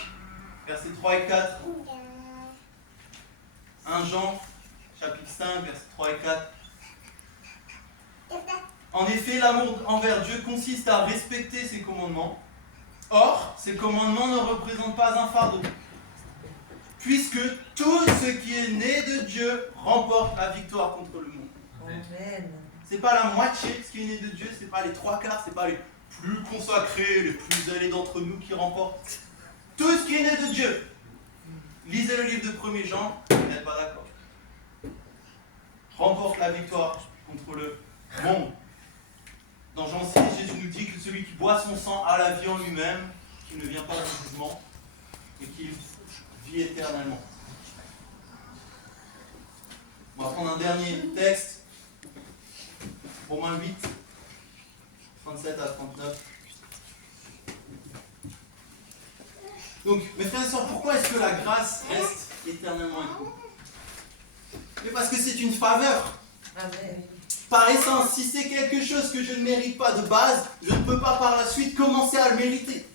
versets 3 et 4. 1 Jean, chapitre 5, versets 3 et 4. En effet, l'amour envers Dieu consiste à respecter ses commandements. Or, ces commandements ne représentent pas un fardeau, puisque tout ce qui est né de Dieu remporte la victoire contre le monde. Amen. C'est pas la moitié de ce qui est né de Dieu, c'est pas les 3/4, c'est pas les plus consacrés, les plus allés d'entre nous qui remportent. Tout ce qui est né de Dieu. Lisez le livre de 1er Jean, vous n'êtes pas d'accord. Remporte la victoire contre le monde. Dans Jean 6, Jésus nous dit que celui qui boit son sang a la vie en lui-même, qui ne vient pas du jugement, et qui vit éternellement. On va prendre un dernier texte, Romains 8, 37 à 39. Donc, mes frères et sœurs, pourquoi est-ce que la grâce reste éternellement avec nous? Mais parce que c'est une faveur. Amen. Par essence, si c'est quelque chose que je ne mérite pas de base, je ne peux pas par la suite commencer à le mériter.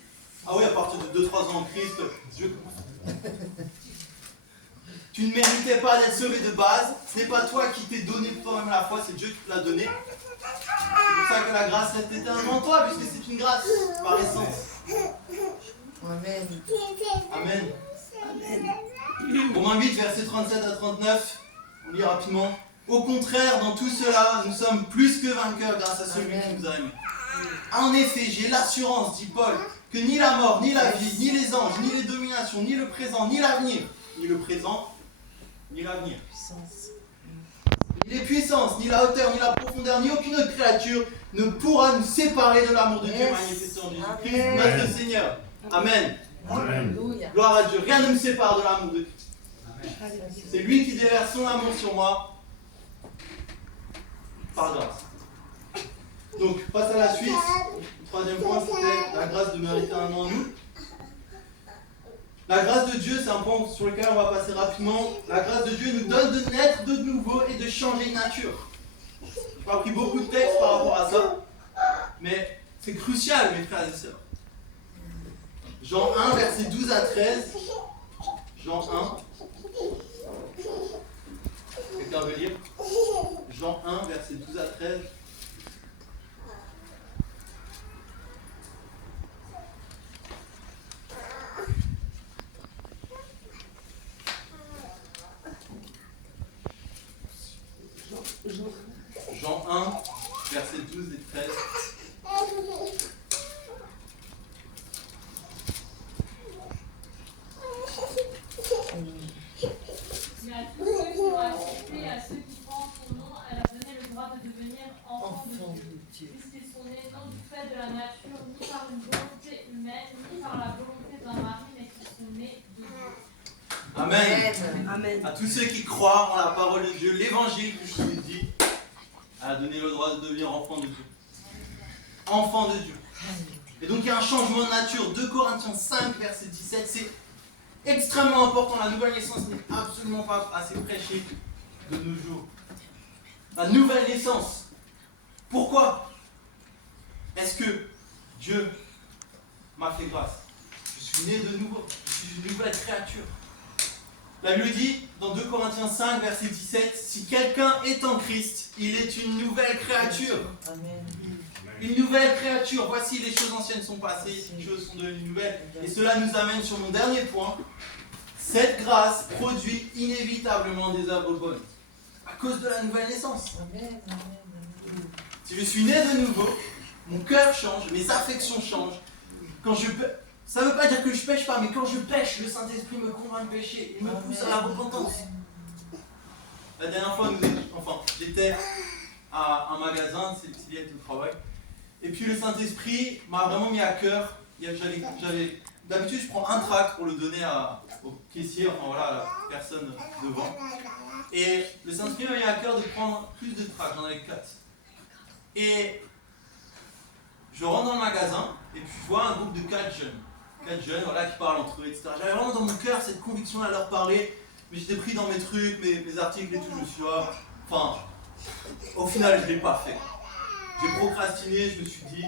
Ah oui, à partir de 2-3 ans en Christ, tu ne méritais pas d'être sauvé de base. Ce n'est pas toi qui t'es donné pour toi-même la foi, c'est Dieu qui te l'a donné. C'est pour ça que la grâce reste éternellement en toi, puisque c'est une grâce par essence. Amen. Amen. Amen. Romains 8, versets 37 à 39, on lit rapidement. Au contraire, dans tout cela, nous sommes plus que vainqueurs grâce à celui qui nous a aimés. En effet, j'ai l'assurance, dit Paul, que ni la mort, ni la vie, ni les anges, ni les dominations, ni le présent, ni l'avenir, ni le présent, ni l'avenir. Puissance. Ni les puissances, ni la hauteur, ni la profondeur, ni aucune autre créature ne pourra nous séparer de l'amour de Dieu Yes. manifesté en Jésus-Christ, Amen. notre Seigneur. Amen. Alléluia. Gloire à Dieu. Rien ne me sépare de l'amour de Christ. Amen. C'est lui qui déverse son amour sur moi par grâce. Donc, passe à la suite. Le troisième point, c'était la grâce de mériter un nom en nous. La grâce de Dieu, c'est un point sur lequel on va passer rapidement. La grâce de Dieu nous donne de naître de nouveau et de changer de nature. J'ai pas pris beaucoup de textes par rapport à ça, mais c'est crucial, mes frères et sœurs. Jean 1, versets 12 à 13. Jean 1. Quelqu'un veut lire? Jean 1, versets 12 à 13. Jean 1, versets 12 et 13. Mais à tous ceux qui l'ont accepté, à ceux qui croient en son nom, elle a donné le droit de devenir enfants Enfant de Dieu. de Dieu. Puisqu'ils sont nés non du fait de la nature, ni par une volonté humaine, ni par la volonté d'un mari, mais qui sont nés de Dieu. Amen. Amen. À tous ceux qui croient en la parole de Dieu, l'évangile que je vous ai dit, a donné le droit de devenir enfant de Dieu. Enfant de Dieu. Et donc il y a un changement de nature. 2 Corinthiens 5, verset 17, c'est extrêmement important. La nouvelle naissance n'est absolument pas assez prêchée de nos jours. La nouvelle naissance. Pourquoi est-ce que Dieu m'a fait grâce? Je suis né de nouveau. Je suis une nouvelle créature. La Bible dit, dans 2 Corinthiens 5, verset 17, si quelqu'un est en Christ, il est une nouvelle créature. Amen. Une nouvelle créature. Voici, les choses anciennes sont passées, les choses sont devenues nouvelles. Et cela nous amène sur mon dernier point. Cette grâce produit inévitablement des œuvres bonnes. À cause de la nouvelle naissance. Amen. Amen. Si je suis né de nouveau, mon cœur change, mes affections changent. Quand je ça ne veut pas dire que je pêche pas, mais quand je pêche, le Saint-Esprit me convainc de pécher. Il me pousse à la repentance. La dernière fois, j'étais à un magasin, c'est lié au travail. Et puis le Saint-Esprit m'a vraiment mis à cœur. D'habitude, je prends un tract pour le donner au caissier, enfin voilà, à la personne devant. Et le Saint-Esprit m'a mis à cœur de prendre plus de tracts, j'en avais 4. Et je rentre dans le magasin, et puis je vois un groupe de 4 jeunes. 4 jeunes, voilà, qui parlent entre eux, etc. J'avais vraiment dans mon cœur cette conviction à leur parler, mais j'étais pris dans mes trucs, mes articles et tout, je me suis dit, enfin, au final, je ne l'ai pas fait. J'ai procrastiné, je me suis dit,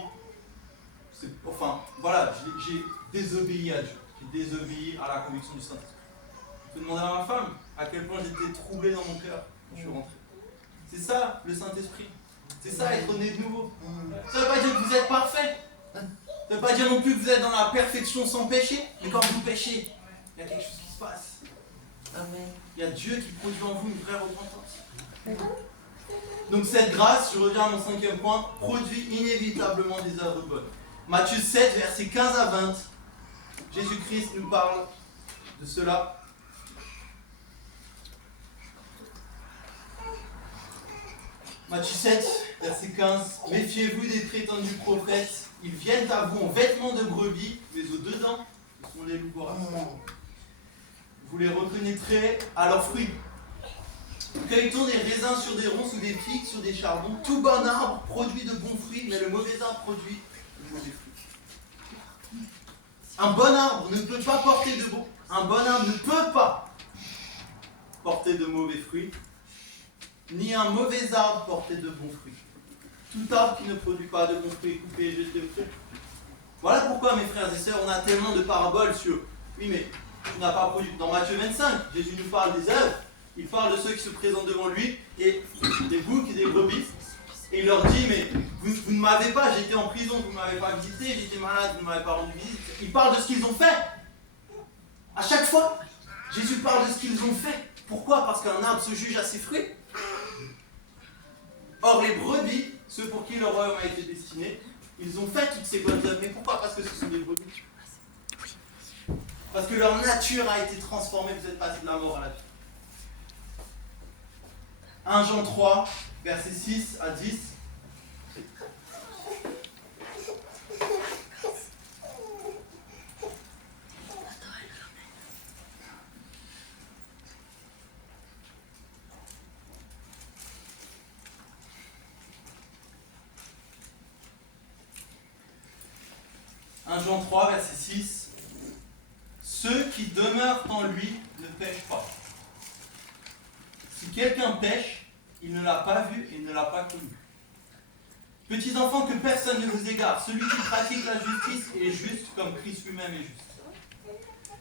voilà, j'ai désobéi à Dieu, j'ai désobéi à la conviction du Saint-Esprit. Je peux demander à ma femme à quel point j'étais troublé dans mon cœur quand je suis rentré. C'est ça, le Saint-Esprit. C'est ça, être né de nouveau. Ça ne veut pas dire que vous êtes parfait. Ça ne veut pas dire non plus que vous êtes dans la perfection sans péché. Mais quand vous péchez, il y a quelque chose qui se passe. Amen. Il y a Dieu qui produit en vous une vraie repentance. Donc cette grâce, je reviens à mon 5e point, produit inévitablement des œuvres bonnes. Matthieu 7, versets 15 à 20. Jésus-Christ nous parle de cela. Matthieu 7, verset 15. Méfiez-vous des prétendus prophètes. Ils viennent à vous en vêtements de brebis, mais au-dedans, ils sont des loups voraces. Vous les reconnaîtrez à leurs fruits. Cueille-t-on des raisins sur des ronces ou des figues sur des charbons? Tout bon arbre produit de bons fruits, mais le mauvais arbre produit de mauvais fruits. Un bon arbre ne peut pas porter de bon. Un bon arbre ne peut pas porter de mauvais fruits, ni un mauvais arbre porter de bons fruits. Tout arbre qui ne produit pas de bons fruits est coupé et jeté au feu. Voilà pourquoi, mes frères et sœurs, on a tellement de paraboles sur oui, mais tu n'as pas produit. Dans Matthieu 25, Jésus nous parle des œuvres. Il parle de ceux qui se présentent devant lui et des boucs et des brebis. Et il leur dit, mais vous ne m'avez pas, j'étais en prison, vous ne m'avez pas visité, j'étais malade, vous ne m'avez pas rendu visite. Il parle de ce qu'ils ont fait. À chaque fois, Jésus parle de ce qu'ils ont fait. Pourquoi? Parce qu'un arbre se juge à ses fruits. Or, les brebis, ceux pour qui le royaume a été destiné, ils ont fait toutes ces bonnes œuvres. Mais pourquoi? Parce que ce sont des brebis. Parce que leur nature a été transformée, vous êtes passé de la mort à la vie. 1 Jean 3, versets 6 à 10. Jean 3, verset 6. Ceux qui demeurent en lui ne pêchent pas. Si quelqu'un pêche, il ne l'a pas vu et ne l'a pas connu. Petits enfants, que personne ne vous égare. Celui qui pratique la justice est juste comme Christ lui-même est juste.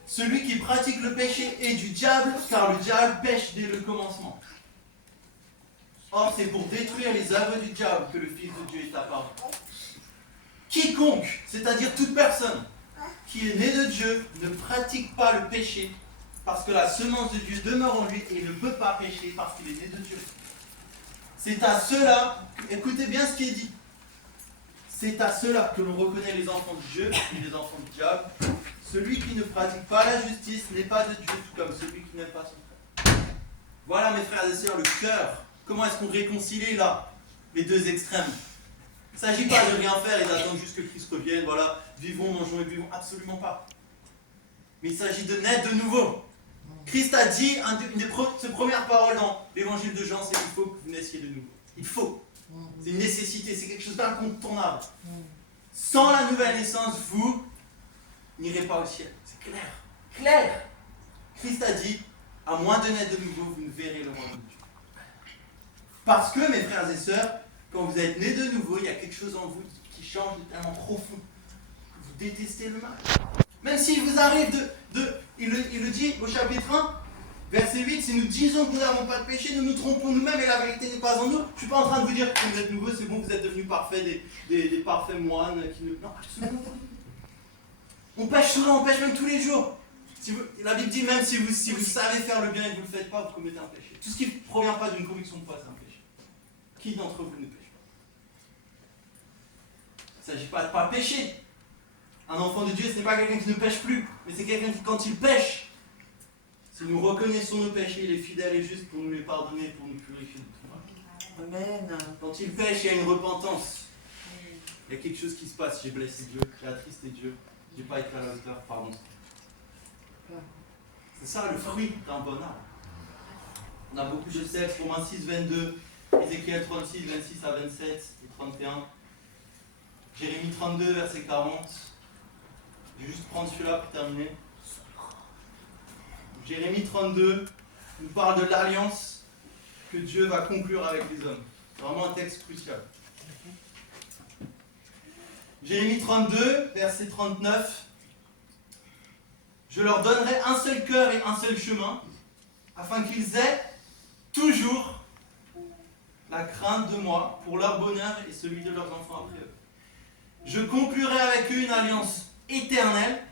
Celui qui pratique le péché est du diable, car le diable pêche dès le commencement. Or, c'est pour détruire les œuvres du diable que le Fils de Dieu est apparu. Quiconque, c'est-à-dire toute personne, qui est né de Dieu, ne pratique pas le péché, parce que la semence de Dieu demeure en lui et ne peut pas pécher parce qu'il est né de Dieu. C'est à ceux-là, écoutez bien ce qui est dit, c'est à ceux-là que l'on reconnaît les enfants de Dieu et les enfants du diable. Celui qui ne pratique pas la justice n'est pas de Dieu, tout comme celui qui n'aime pas son frère. Voilà mes frères et sœurs, le cœur. Comment est-ce qu'on réconcilie là les deux extrêmes? Il ne s'agit pas de rien faire et d'attendre juste que Christ revienne, voilà, vivons, mangeons et buvons, absolument pas. Mais il s'agit de naître de nouveau. Christ a dit, une des premières paroles dans l'évangile de Jean, c'est qu'il faut que vous naissiez de nouveau. Il faut. C'est une nécessité, c'est quelque chose d'incontournable. Sans la nouvelle naissance, vous n'irez pas au ciel. C'est clair. Clair. Christ a dit, à moins de naître de nouveau, vous ne verrez le royaume de Dieu. Parce que, mes frères et sœurs, quand vous êtes nés de nouveau, il y a quelque chose en vous qui change de tellement profond. Vous détestez le mal. Même s'il vous arrive il le dit au chapitre 1, verset 8, si nous disons que nous n'avons pas de péché, nous nous trompons nous-mêmes et la vérité n'est pas en nous. Je ne suis pas en train de vous dire que vous êtes nouveau, c'est bon, vous êtes devenus parfaits, des parfaits moines qui ne... Non, absolument pas. On pêche souvent, on pêche même tous les jours. La Bible dit même si vous savez faire le bien et que vous ne le faites pas, vous commettez un péché. Tout ce qui ne provient pas d'une conviction de foi, c'est un péché. Qui d'entre vous ne pêche pas? Il ne s'agit pas de ne pas pécher. Un enfant de Dieu, ce n'est pas quelqu'un qui ne pêche plus, mais c'est quelqu'un qui, quand il pêche, si nous reconnaissons nos péchés, il est fidèle et juste pour nous les pardonner, pour nous purifier de tout mal. Amen. Quand il pêche, il y a une repentance. Il y a quelque chose qui se passe. J'ai blessé Dieu, j'ai attristé Dieu, j'ai pas été à la hauteur, pardon. C'est ça le fruit d'un bon arbre. On a beaucoup de textes, Romains 6, 22, Ézéchiel 36, 26 à 27 et 31, Jérémie 32, verset 40. Je vais juste prendre celui-là pour terminer. Jérémie 32 nous parle de l'alliance que Dieu va conclure avec les hommes. C'est vraiment un texte crucial. Jérémie 32, verset 39. Je leur donnerai un seul cœur et un seul chemin, afin qu'ils aient toujours la crainte de moi pour leur bonheur et celui de leurs enfants après eux. Je conclurai avec eux une alliance éternelle,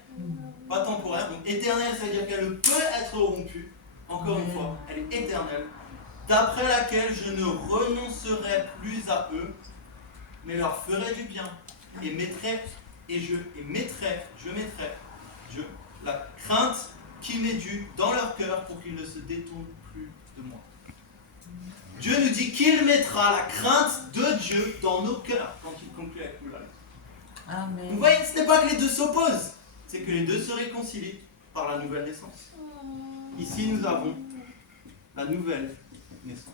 pas temporaire. Donc éternelle, c'est-à-dire qu'elle ne peut être rompue, encore une fois, elle est éternelle, d'après laquelle je ne renoncerai plus à eux, mais leur ferai du bien, et je mettrai la crainte qui m'est due dans leur cœur pour qu'ils ne se détournent plus de moi. Dieu nous dit qu'il mettra la crainte de Dieu dans nos cœurs quand il conclut avec nous l'alliance. Amen. Vous voyez, ce n'est pas que les deux s'opposent, c'est que les deux se réconcilient par la nouvelle naissance. Ici, nous avons la nouvelle naissance.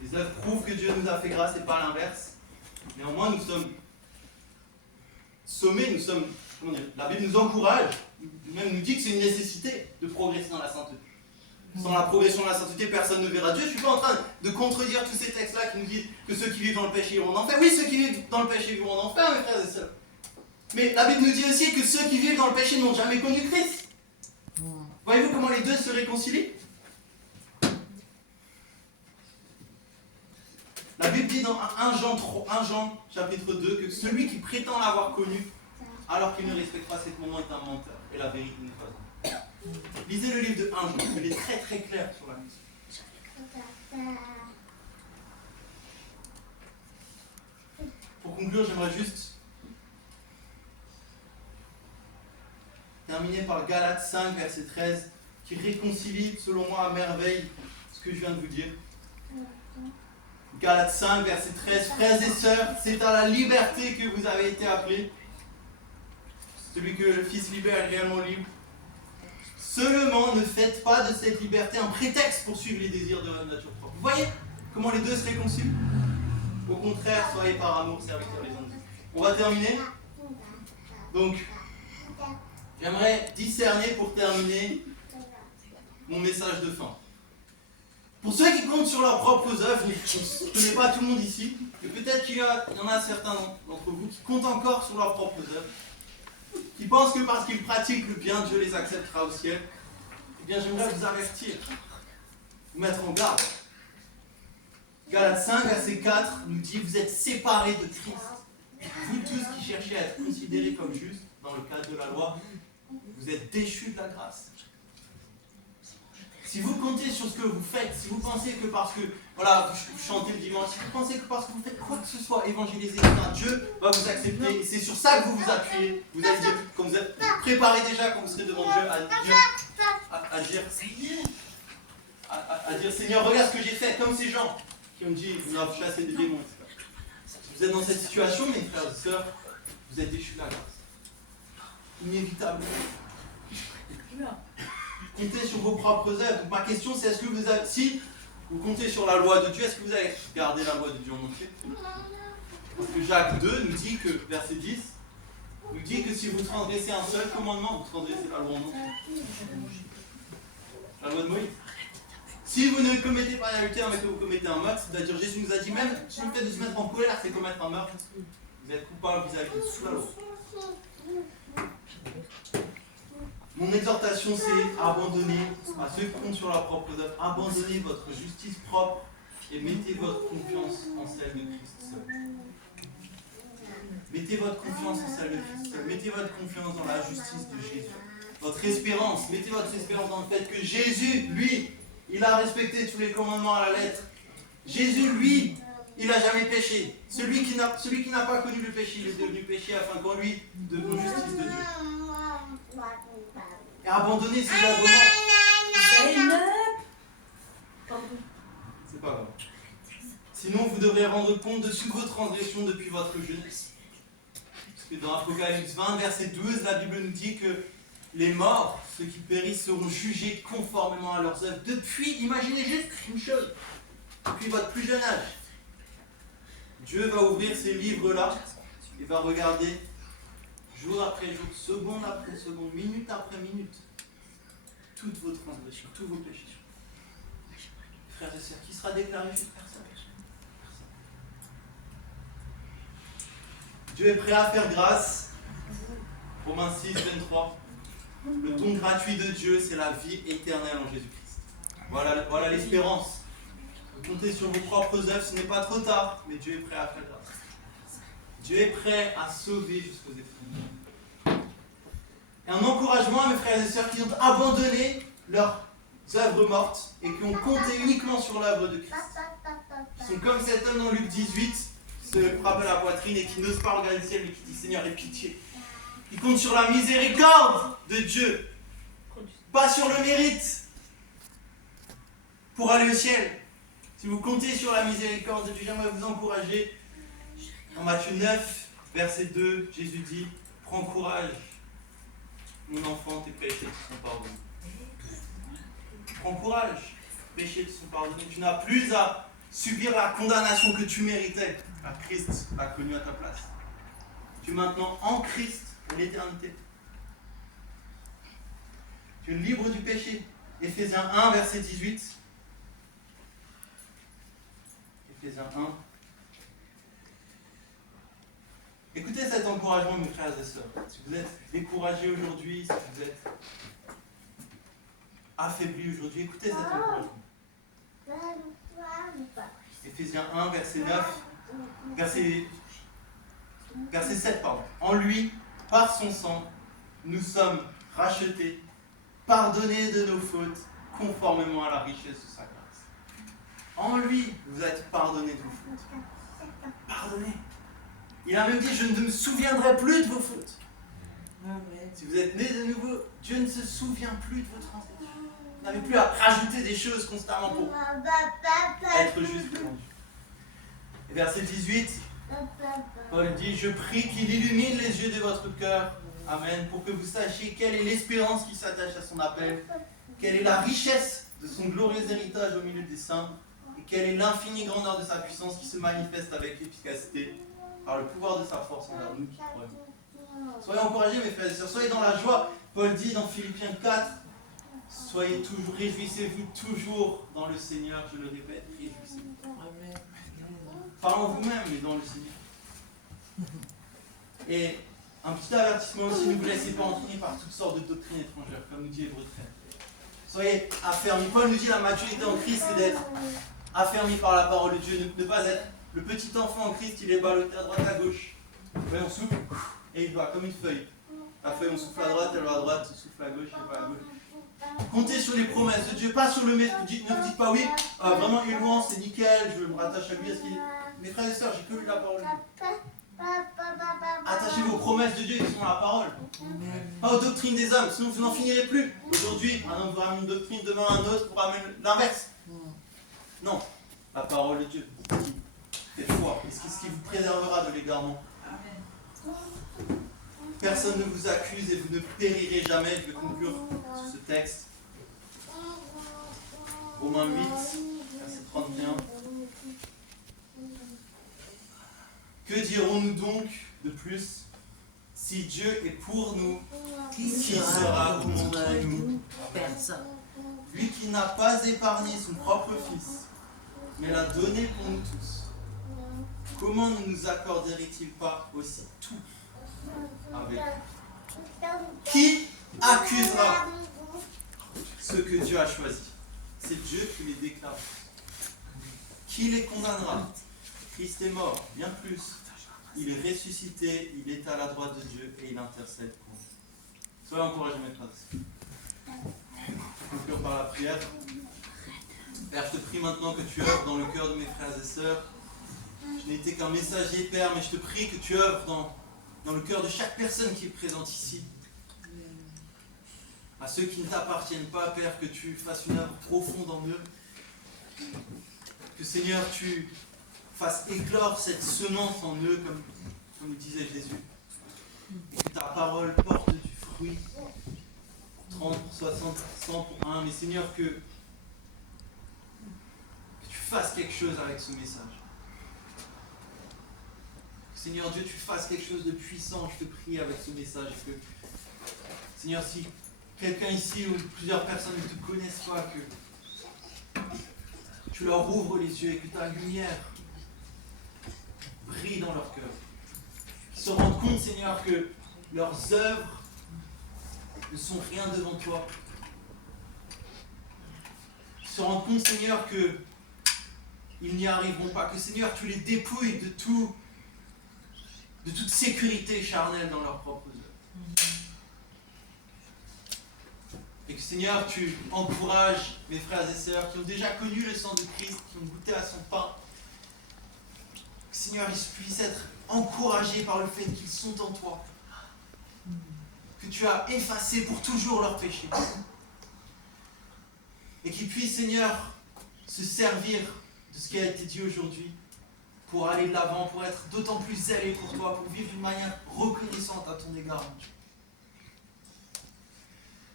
Les œuvres prouvent que Dieu nous a fait grâce et pas l'inverse. Néanmoins, nous sommes sommés, la Bible nous encourage, même nous dit que c'est une nécessité de progresser dans la sainteté. Sans la progression de la sainteté, personne ne verra Dieu. Je ne suis pas en train de contredire tous ces textes-là qui nous disent que ceux qui vivent dans le péché iront en enfer. Oui, ceux qui vivent dans le péché iront en enfer, mes frères et sœurs. Mais la Bible nous dit aussi que ceux qui vivent dans le péché n'ont jamais connu Christ. Voyez-vous comment les deux se réconcilient? La Bible dit dans 1 Jean chapitre 2 que celui qui prétend l'avoir connu alors qu'il ne respecte pas ses commandements est un menteur et la vérité n'est pas en lui. Lisez le livre de 1 Jean, il est très très clair sur la mission. Pour conclure, j'aimerais juste terminer par Galates 5, verset 13, qui réconcilie, selon moi, à merveille ce que je viens de vous dire. Galates 5, verset 13, frères et sœurs, c'est à la liberté que vous avez été appelés. Celui que le Fils libère est réellement libre. Seulement, ne faites pas de cette liberté un prétexte pour suivre les désirs de votre nature propre. Vous voyez comment les deux se réconcilient? Au contraire, soyez par amour serviteurs les uns des autres. On va terminer. Donc, j'aimerais discerner pour terminer mon message de fin. Pour ceux qui comptent sur leurs propres œuvres, je ne connais pas tout le monde ici, mais peut-être qu'il y en a certains d'entre vous qui comptent encore sur leurs propres œuvres, qui pensent que parce qu'ils pratiquent le bien, Dieu les acceptera au ciel. Eh bien, j'aimerais vous avertir, vous mettre en garde. Galates 5, verset 4 nous dit: vous êtes séparés de Christ. Vous tous qui cherchez à être considérés comme justes dans le cadre de la loi, vous êtes déchus de la grâce. Si vous comptez sur ce que vous faites, si vous pensez que parce que voilà, vous chantez le dimanche, si vous pensez que parce que vous faites quoi que ce soit, évangéliser, Dieu va vous accepter, et c'est sur ça que vous vous appuyez, vous allez dire, quand vous êtes préparé déjà, quand vous serez devant Dieu, à dire Seigneur, regarde ce que j'ai fait, comme ces gens qui ont dit, on a chassé des démons. Si vous êtes dans cette situation, mes frères et sœurs, vous êtes déchus de la grâce. Inévitablement. Comptez sur vos propres œuvres. Donc ma question c'est, est-ce que vous avez, si vous comptez sur la loi de Dieu, est-ce que vous allez garder la loi de Dieu en entier? Parce que Jacques 2 nous dit que, verset 10, nous dit que si vous transgressez un seul commandement, vous transgressez la loi en entier. La loi de Moïse. Si vous ne commettez pas d'adultère mais que vous commettez un meurtre, c'est-à-dire Jésus nous a dit même si le fait de se mettre en colère c'est commettre un meurtre, vous êtes coupable vis-à-vis de sous la loi. Mon exhortation, c'est abandonner à ceux qui comptent sur leur propre œuvre, abandonnez votre justice propre et mettez votre confiance en celle de Christ seul. Mettez votre confiance en celle de Christ seul. Mettez votre confiance dans la justice de Jésus. Votre espérance, mettez votre espérance dans le fait que Jésus, lui, il a respecté tous les commandements à la lettre. Jésus, lui, il n'a jamais péché. Celui qui n'a pas connu le péché, il est devenu péché afin qu'en lui devienne justice de Dieu. Et abandonner ses œuvres. C'est pas grave. Sinon, vous devrez rendre compte de toutes vos transgressions depuis votre jeunesse. Parce que dans Apocalypse 20, verset 12, la Bible nous dit que les morts, ceux qui périssent, seront jugés conformément à leurs œuvres. Depuis, imaginez juste une chose, depuis votre plus jeune âge. Dieu va ouvrir ces livres-là et va regarder jour après jour, seconde après seconde, minute après minute, toutes vos transgressions, tous vos péchés. Frères et sœurs, qui sera déclaré juste personne. Dieu est prêt à faire grâce. Romains 6, 23. Le don gratuit de Dieu, c'est la vie éternelle en Jésus-Christ. Voilà l'espérance. Vous comptez sur vos propres œuvres, ce n'est pas trop tard, mais Dieu est prêt à faire grâce. Dieu est prêt à sauver jusqu'aux effets. Et un encouragement à mes frères et sœurs qui ont abandonné leurs œuvres mortes et qui ont compté uniquement sur l'œuvre de Christ. Ils sont comme cet homme dans Luc 18, qui se frappe à la poitrine et qui n'ose pas regarder le ciel, mais qui dit Seigneur, aie pitié. Ils comptent sur la miséricorde de Dieu, pas sur le mérite pour aller au ciel. Si vous comptez sur la miséricorde de Dieu, j'aimerais vous encourager. En Matthieu 9, verset 2, Jésus dit « Prends courage, mon enfant, tes péchés te sont pardonnés. » Prends courage, tes péchés te sont pardonnés. Tu n'as plus à subir la condamnation que tu méritais, car Christ l'a connue à ta place. Tu es maintenant en Christ pour l'éternité. Tu es libre du péché. Éphésiens 1, verset 18. Éphésiens 1. Écoutez cet encouragement, mes frères et sœurs. Si vous êtes découragés aujourd'hui, si vous êtes affaiblis aujourd'hui, écoutez cet encouragement. Éphésiens 1, verset 9, verset 7, pardon. En lui, par son sang, nous sommes rachetés, pardonnés de nos fautes, conformément à la richesse de sa grâce. En lui, vous êtes pardonnés de vos fautes. Pardonnez. Il a même dit, je ne me souviendrai plus de vos fautes. Amen. Si vous êtes nés de nouveau, Dieu ne se souvient plus de vos transgressions. Vous n'avez plus à rajouter des choses constamment pour être juste devant Dieu. Et verset 18, Paul dit, je prie qu'il illumine les yeux de votre cœur, Amen, pour que vous sachiez quelle est l'espérance qui s'attache à son appel, quelle est la richesse de son glorieux héritage au milieu des saints, et quelle est l'infinie grandeur de sa puissance qui se manifeste avec efficacité par le pouvoir de sa force envers nous qui croyons. Soyez encouragés, mes frères et sœurs, soyez dans la joie. Paul dit dans Philippiens 4, soyez toujours, réjouissez-vous toujours dans le Seigneur, je le répète, réjouissez-vous. Amen. Pas en vous-même, mais dans le Seigneur. Et un petit avertissement aussi, ne vous laissez pas entraîner par toutes sortes de doctrines étrangères, comme nous dit Hébreux 13. Soyez affermis. Paul nous dit la maturité en Christ, c'est d'être affermi par la parole de Dieu, ne pas être le petit enfant en Christ, il est ballotté à droite à gauche. Ouais, on souffle et il va comme une feuille. La feuille, on souffle à droite, elle va à droite, on souffle à gauche, elle va à gauche. Comptez sur les promesses de Dieu, pas sur le maître. Ne vous dites pas oui, vraiment Élouan, c'est nickel, je me rattache à lui, à ce qu'il dit. Mes frères et sœurs, j'ai que lu la parole de Dieu. Attachez-vous aux promesses de Dieu qui sont dans la parole. Pas aux doctrines des hommes, sinon vous n'en finirez plus. Aujourd'hui, un homme vous ramène une doctrine, demain un autre vous ramène l'inverse. Non, la parole de Dieu fait foi. Et c'est ce qui vous préservera de l'égarement. Personne ne vous accuse et vous ne périrez jamais. Je vais conclure sur ce texte. Romains 8, verset 31. Que dirons-nous donc de plus? Si Dieu est pour nous, qui sera contre nous? Personne. Lui qui n'a pas épargné son propre Fils, mais l'a donné pour nous tous, comment ne nous accorderait-il pas aussi tout avec lui? Qui accusera ceux que Dieu a choisis? C'est Dieu qui les déclare. Qui les condamnera? Christ est mort, bien plus. Il est ressuscité, il est à la droite de Dieu et il intercède pour nous. Soyez encouragés, mes frères. Je vais conclure par la prière. Père, je te prie maintenant que tu œuvres dans le cœur de mes frères et sœurs. Je n'ai été qu'un messager, Père, mais je te prie que tu œuvres dans le cœur de chaque personne qui est présente ici. À ceux qui ne t'appartiennent pas, Père, que tu fasses une œuvre profonde en eux. Que, Seigneur, tu fasses éclore cette semence en eux, comme disait Jésus. Et que ta parole porte du fruit. 30, 60, 100 pour un. Mais Seigneur, que tu fasses quelque chose avec ce message. Seigneur Dieu, tu fasses quelque chose de puissant, je te prie, avec ce message. Que, Seigneur, si quelqu'un ici ou plusieurs personnes ne te connaissent pas, que tu leur ouvres les yeux et que ta lumière brille dans leur cœur. Qu'ils se rendent compte, Seigneur, que leurs œuvres ne sont rien devant toi. Qu'ils se rendent compte, Seigneur, qu'ils n'y arriveront pas. Que, Seigneur, tu les dépouilles de toute sécurité charnelle dans leurs propres œuvres. Et que, Seigneur, tu encourages mes frères et sœurs qui ont déjà connu le sang de Christ, qui ont goûté à son pain. Que, Seigneur, ils puissent être encouragés par le fait qu'ils sont en toi. Que tu as effacé pour toujours leurs péchés. Et qu'ils puissent, Seigneur, se servir de ce qui a été dit aujourd'hui pour aller de l'avant, pour être d'autant plus zélés pour toi, pour vivre d'une manière reconnaissante à ton égard.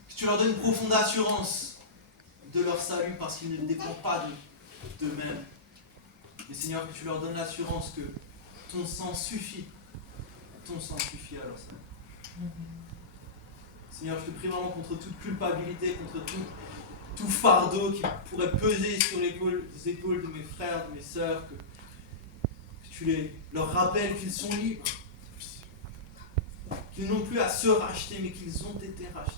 Que tu leur donnes une profonde assurance de leur salut parce qu'ils ne dépendent pas d'eux-mêmes. Mais Seigneur, que tu leur donnes l'assurance que ton sang suffit. Ton sang suffit à leur salut. Seigneur, je te prie vraiment contre toute culpabilité, contre tout fardeau qui pourrait peser sur les épaules de mes frères, de mes sœurs, que tu leur rappelles qu'ils sont libres, qu'ils n'ont plus à se racheter, mais qu'ils ont été rachetés.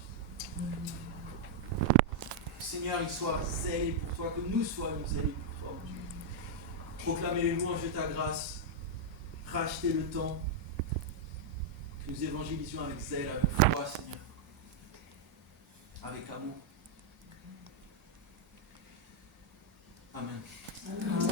Seigneur, ils soient zélés pour toi, que nous soyons zélés pour toi, Dieu. Proclamer les louanges de ta grâce, racheter le temps, que nous évangélisions avec zèle, avec foi, Seigneur, avec amour. Amen. Amen.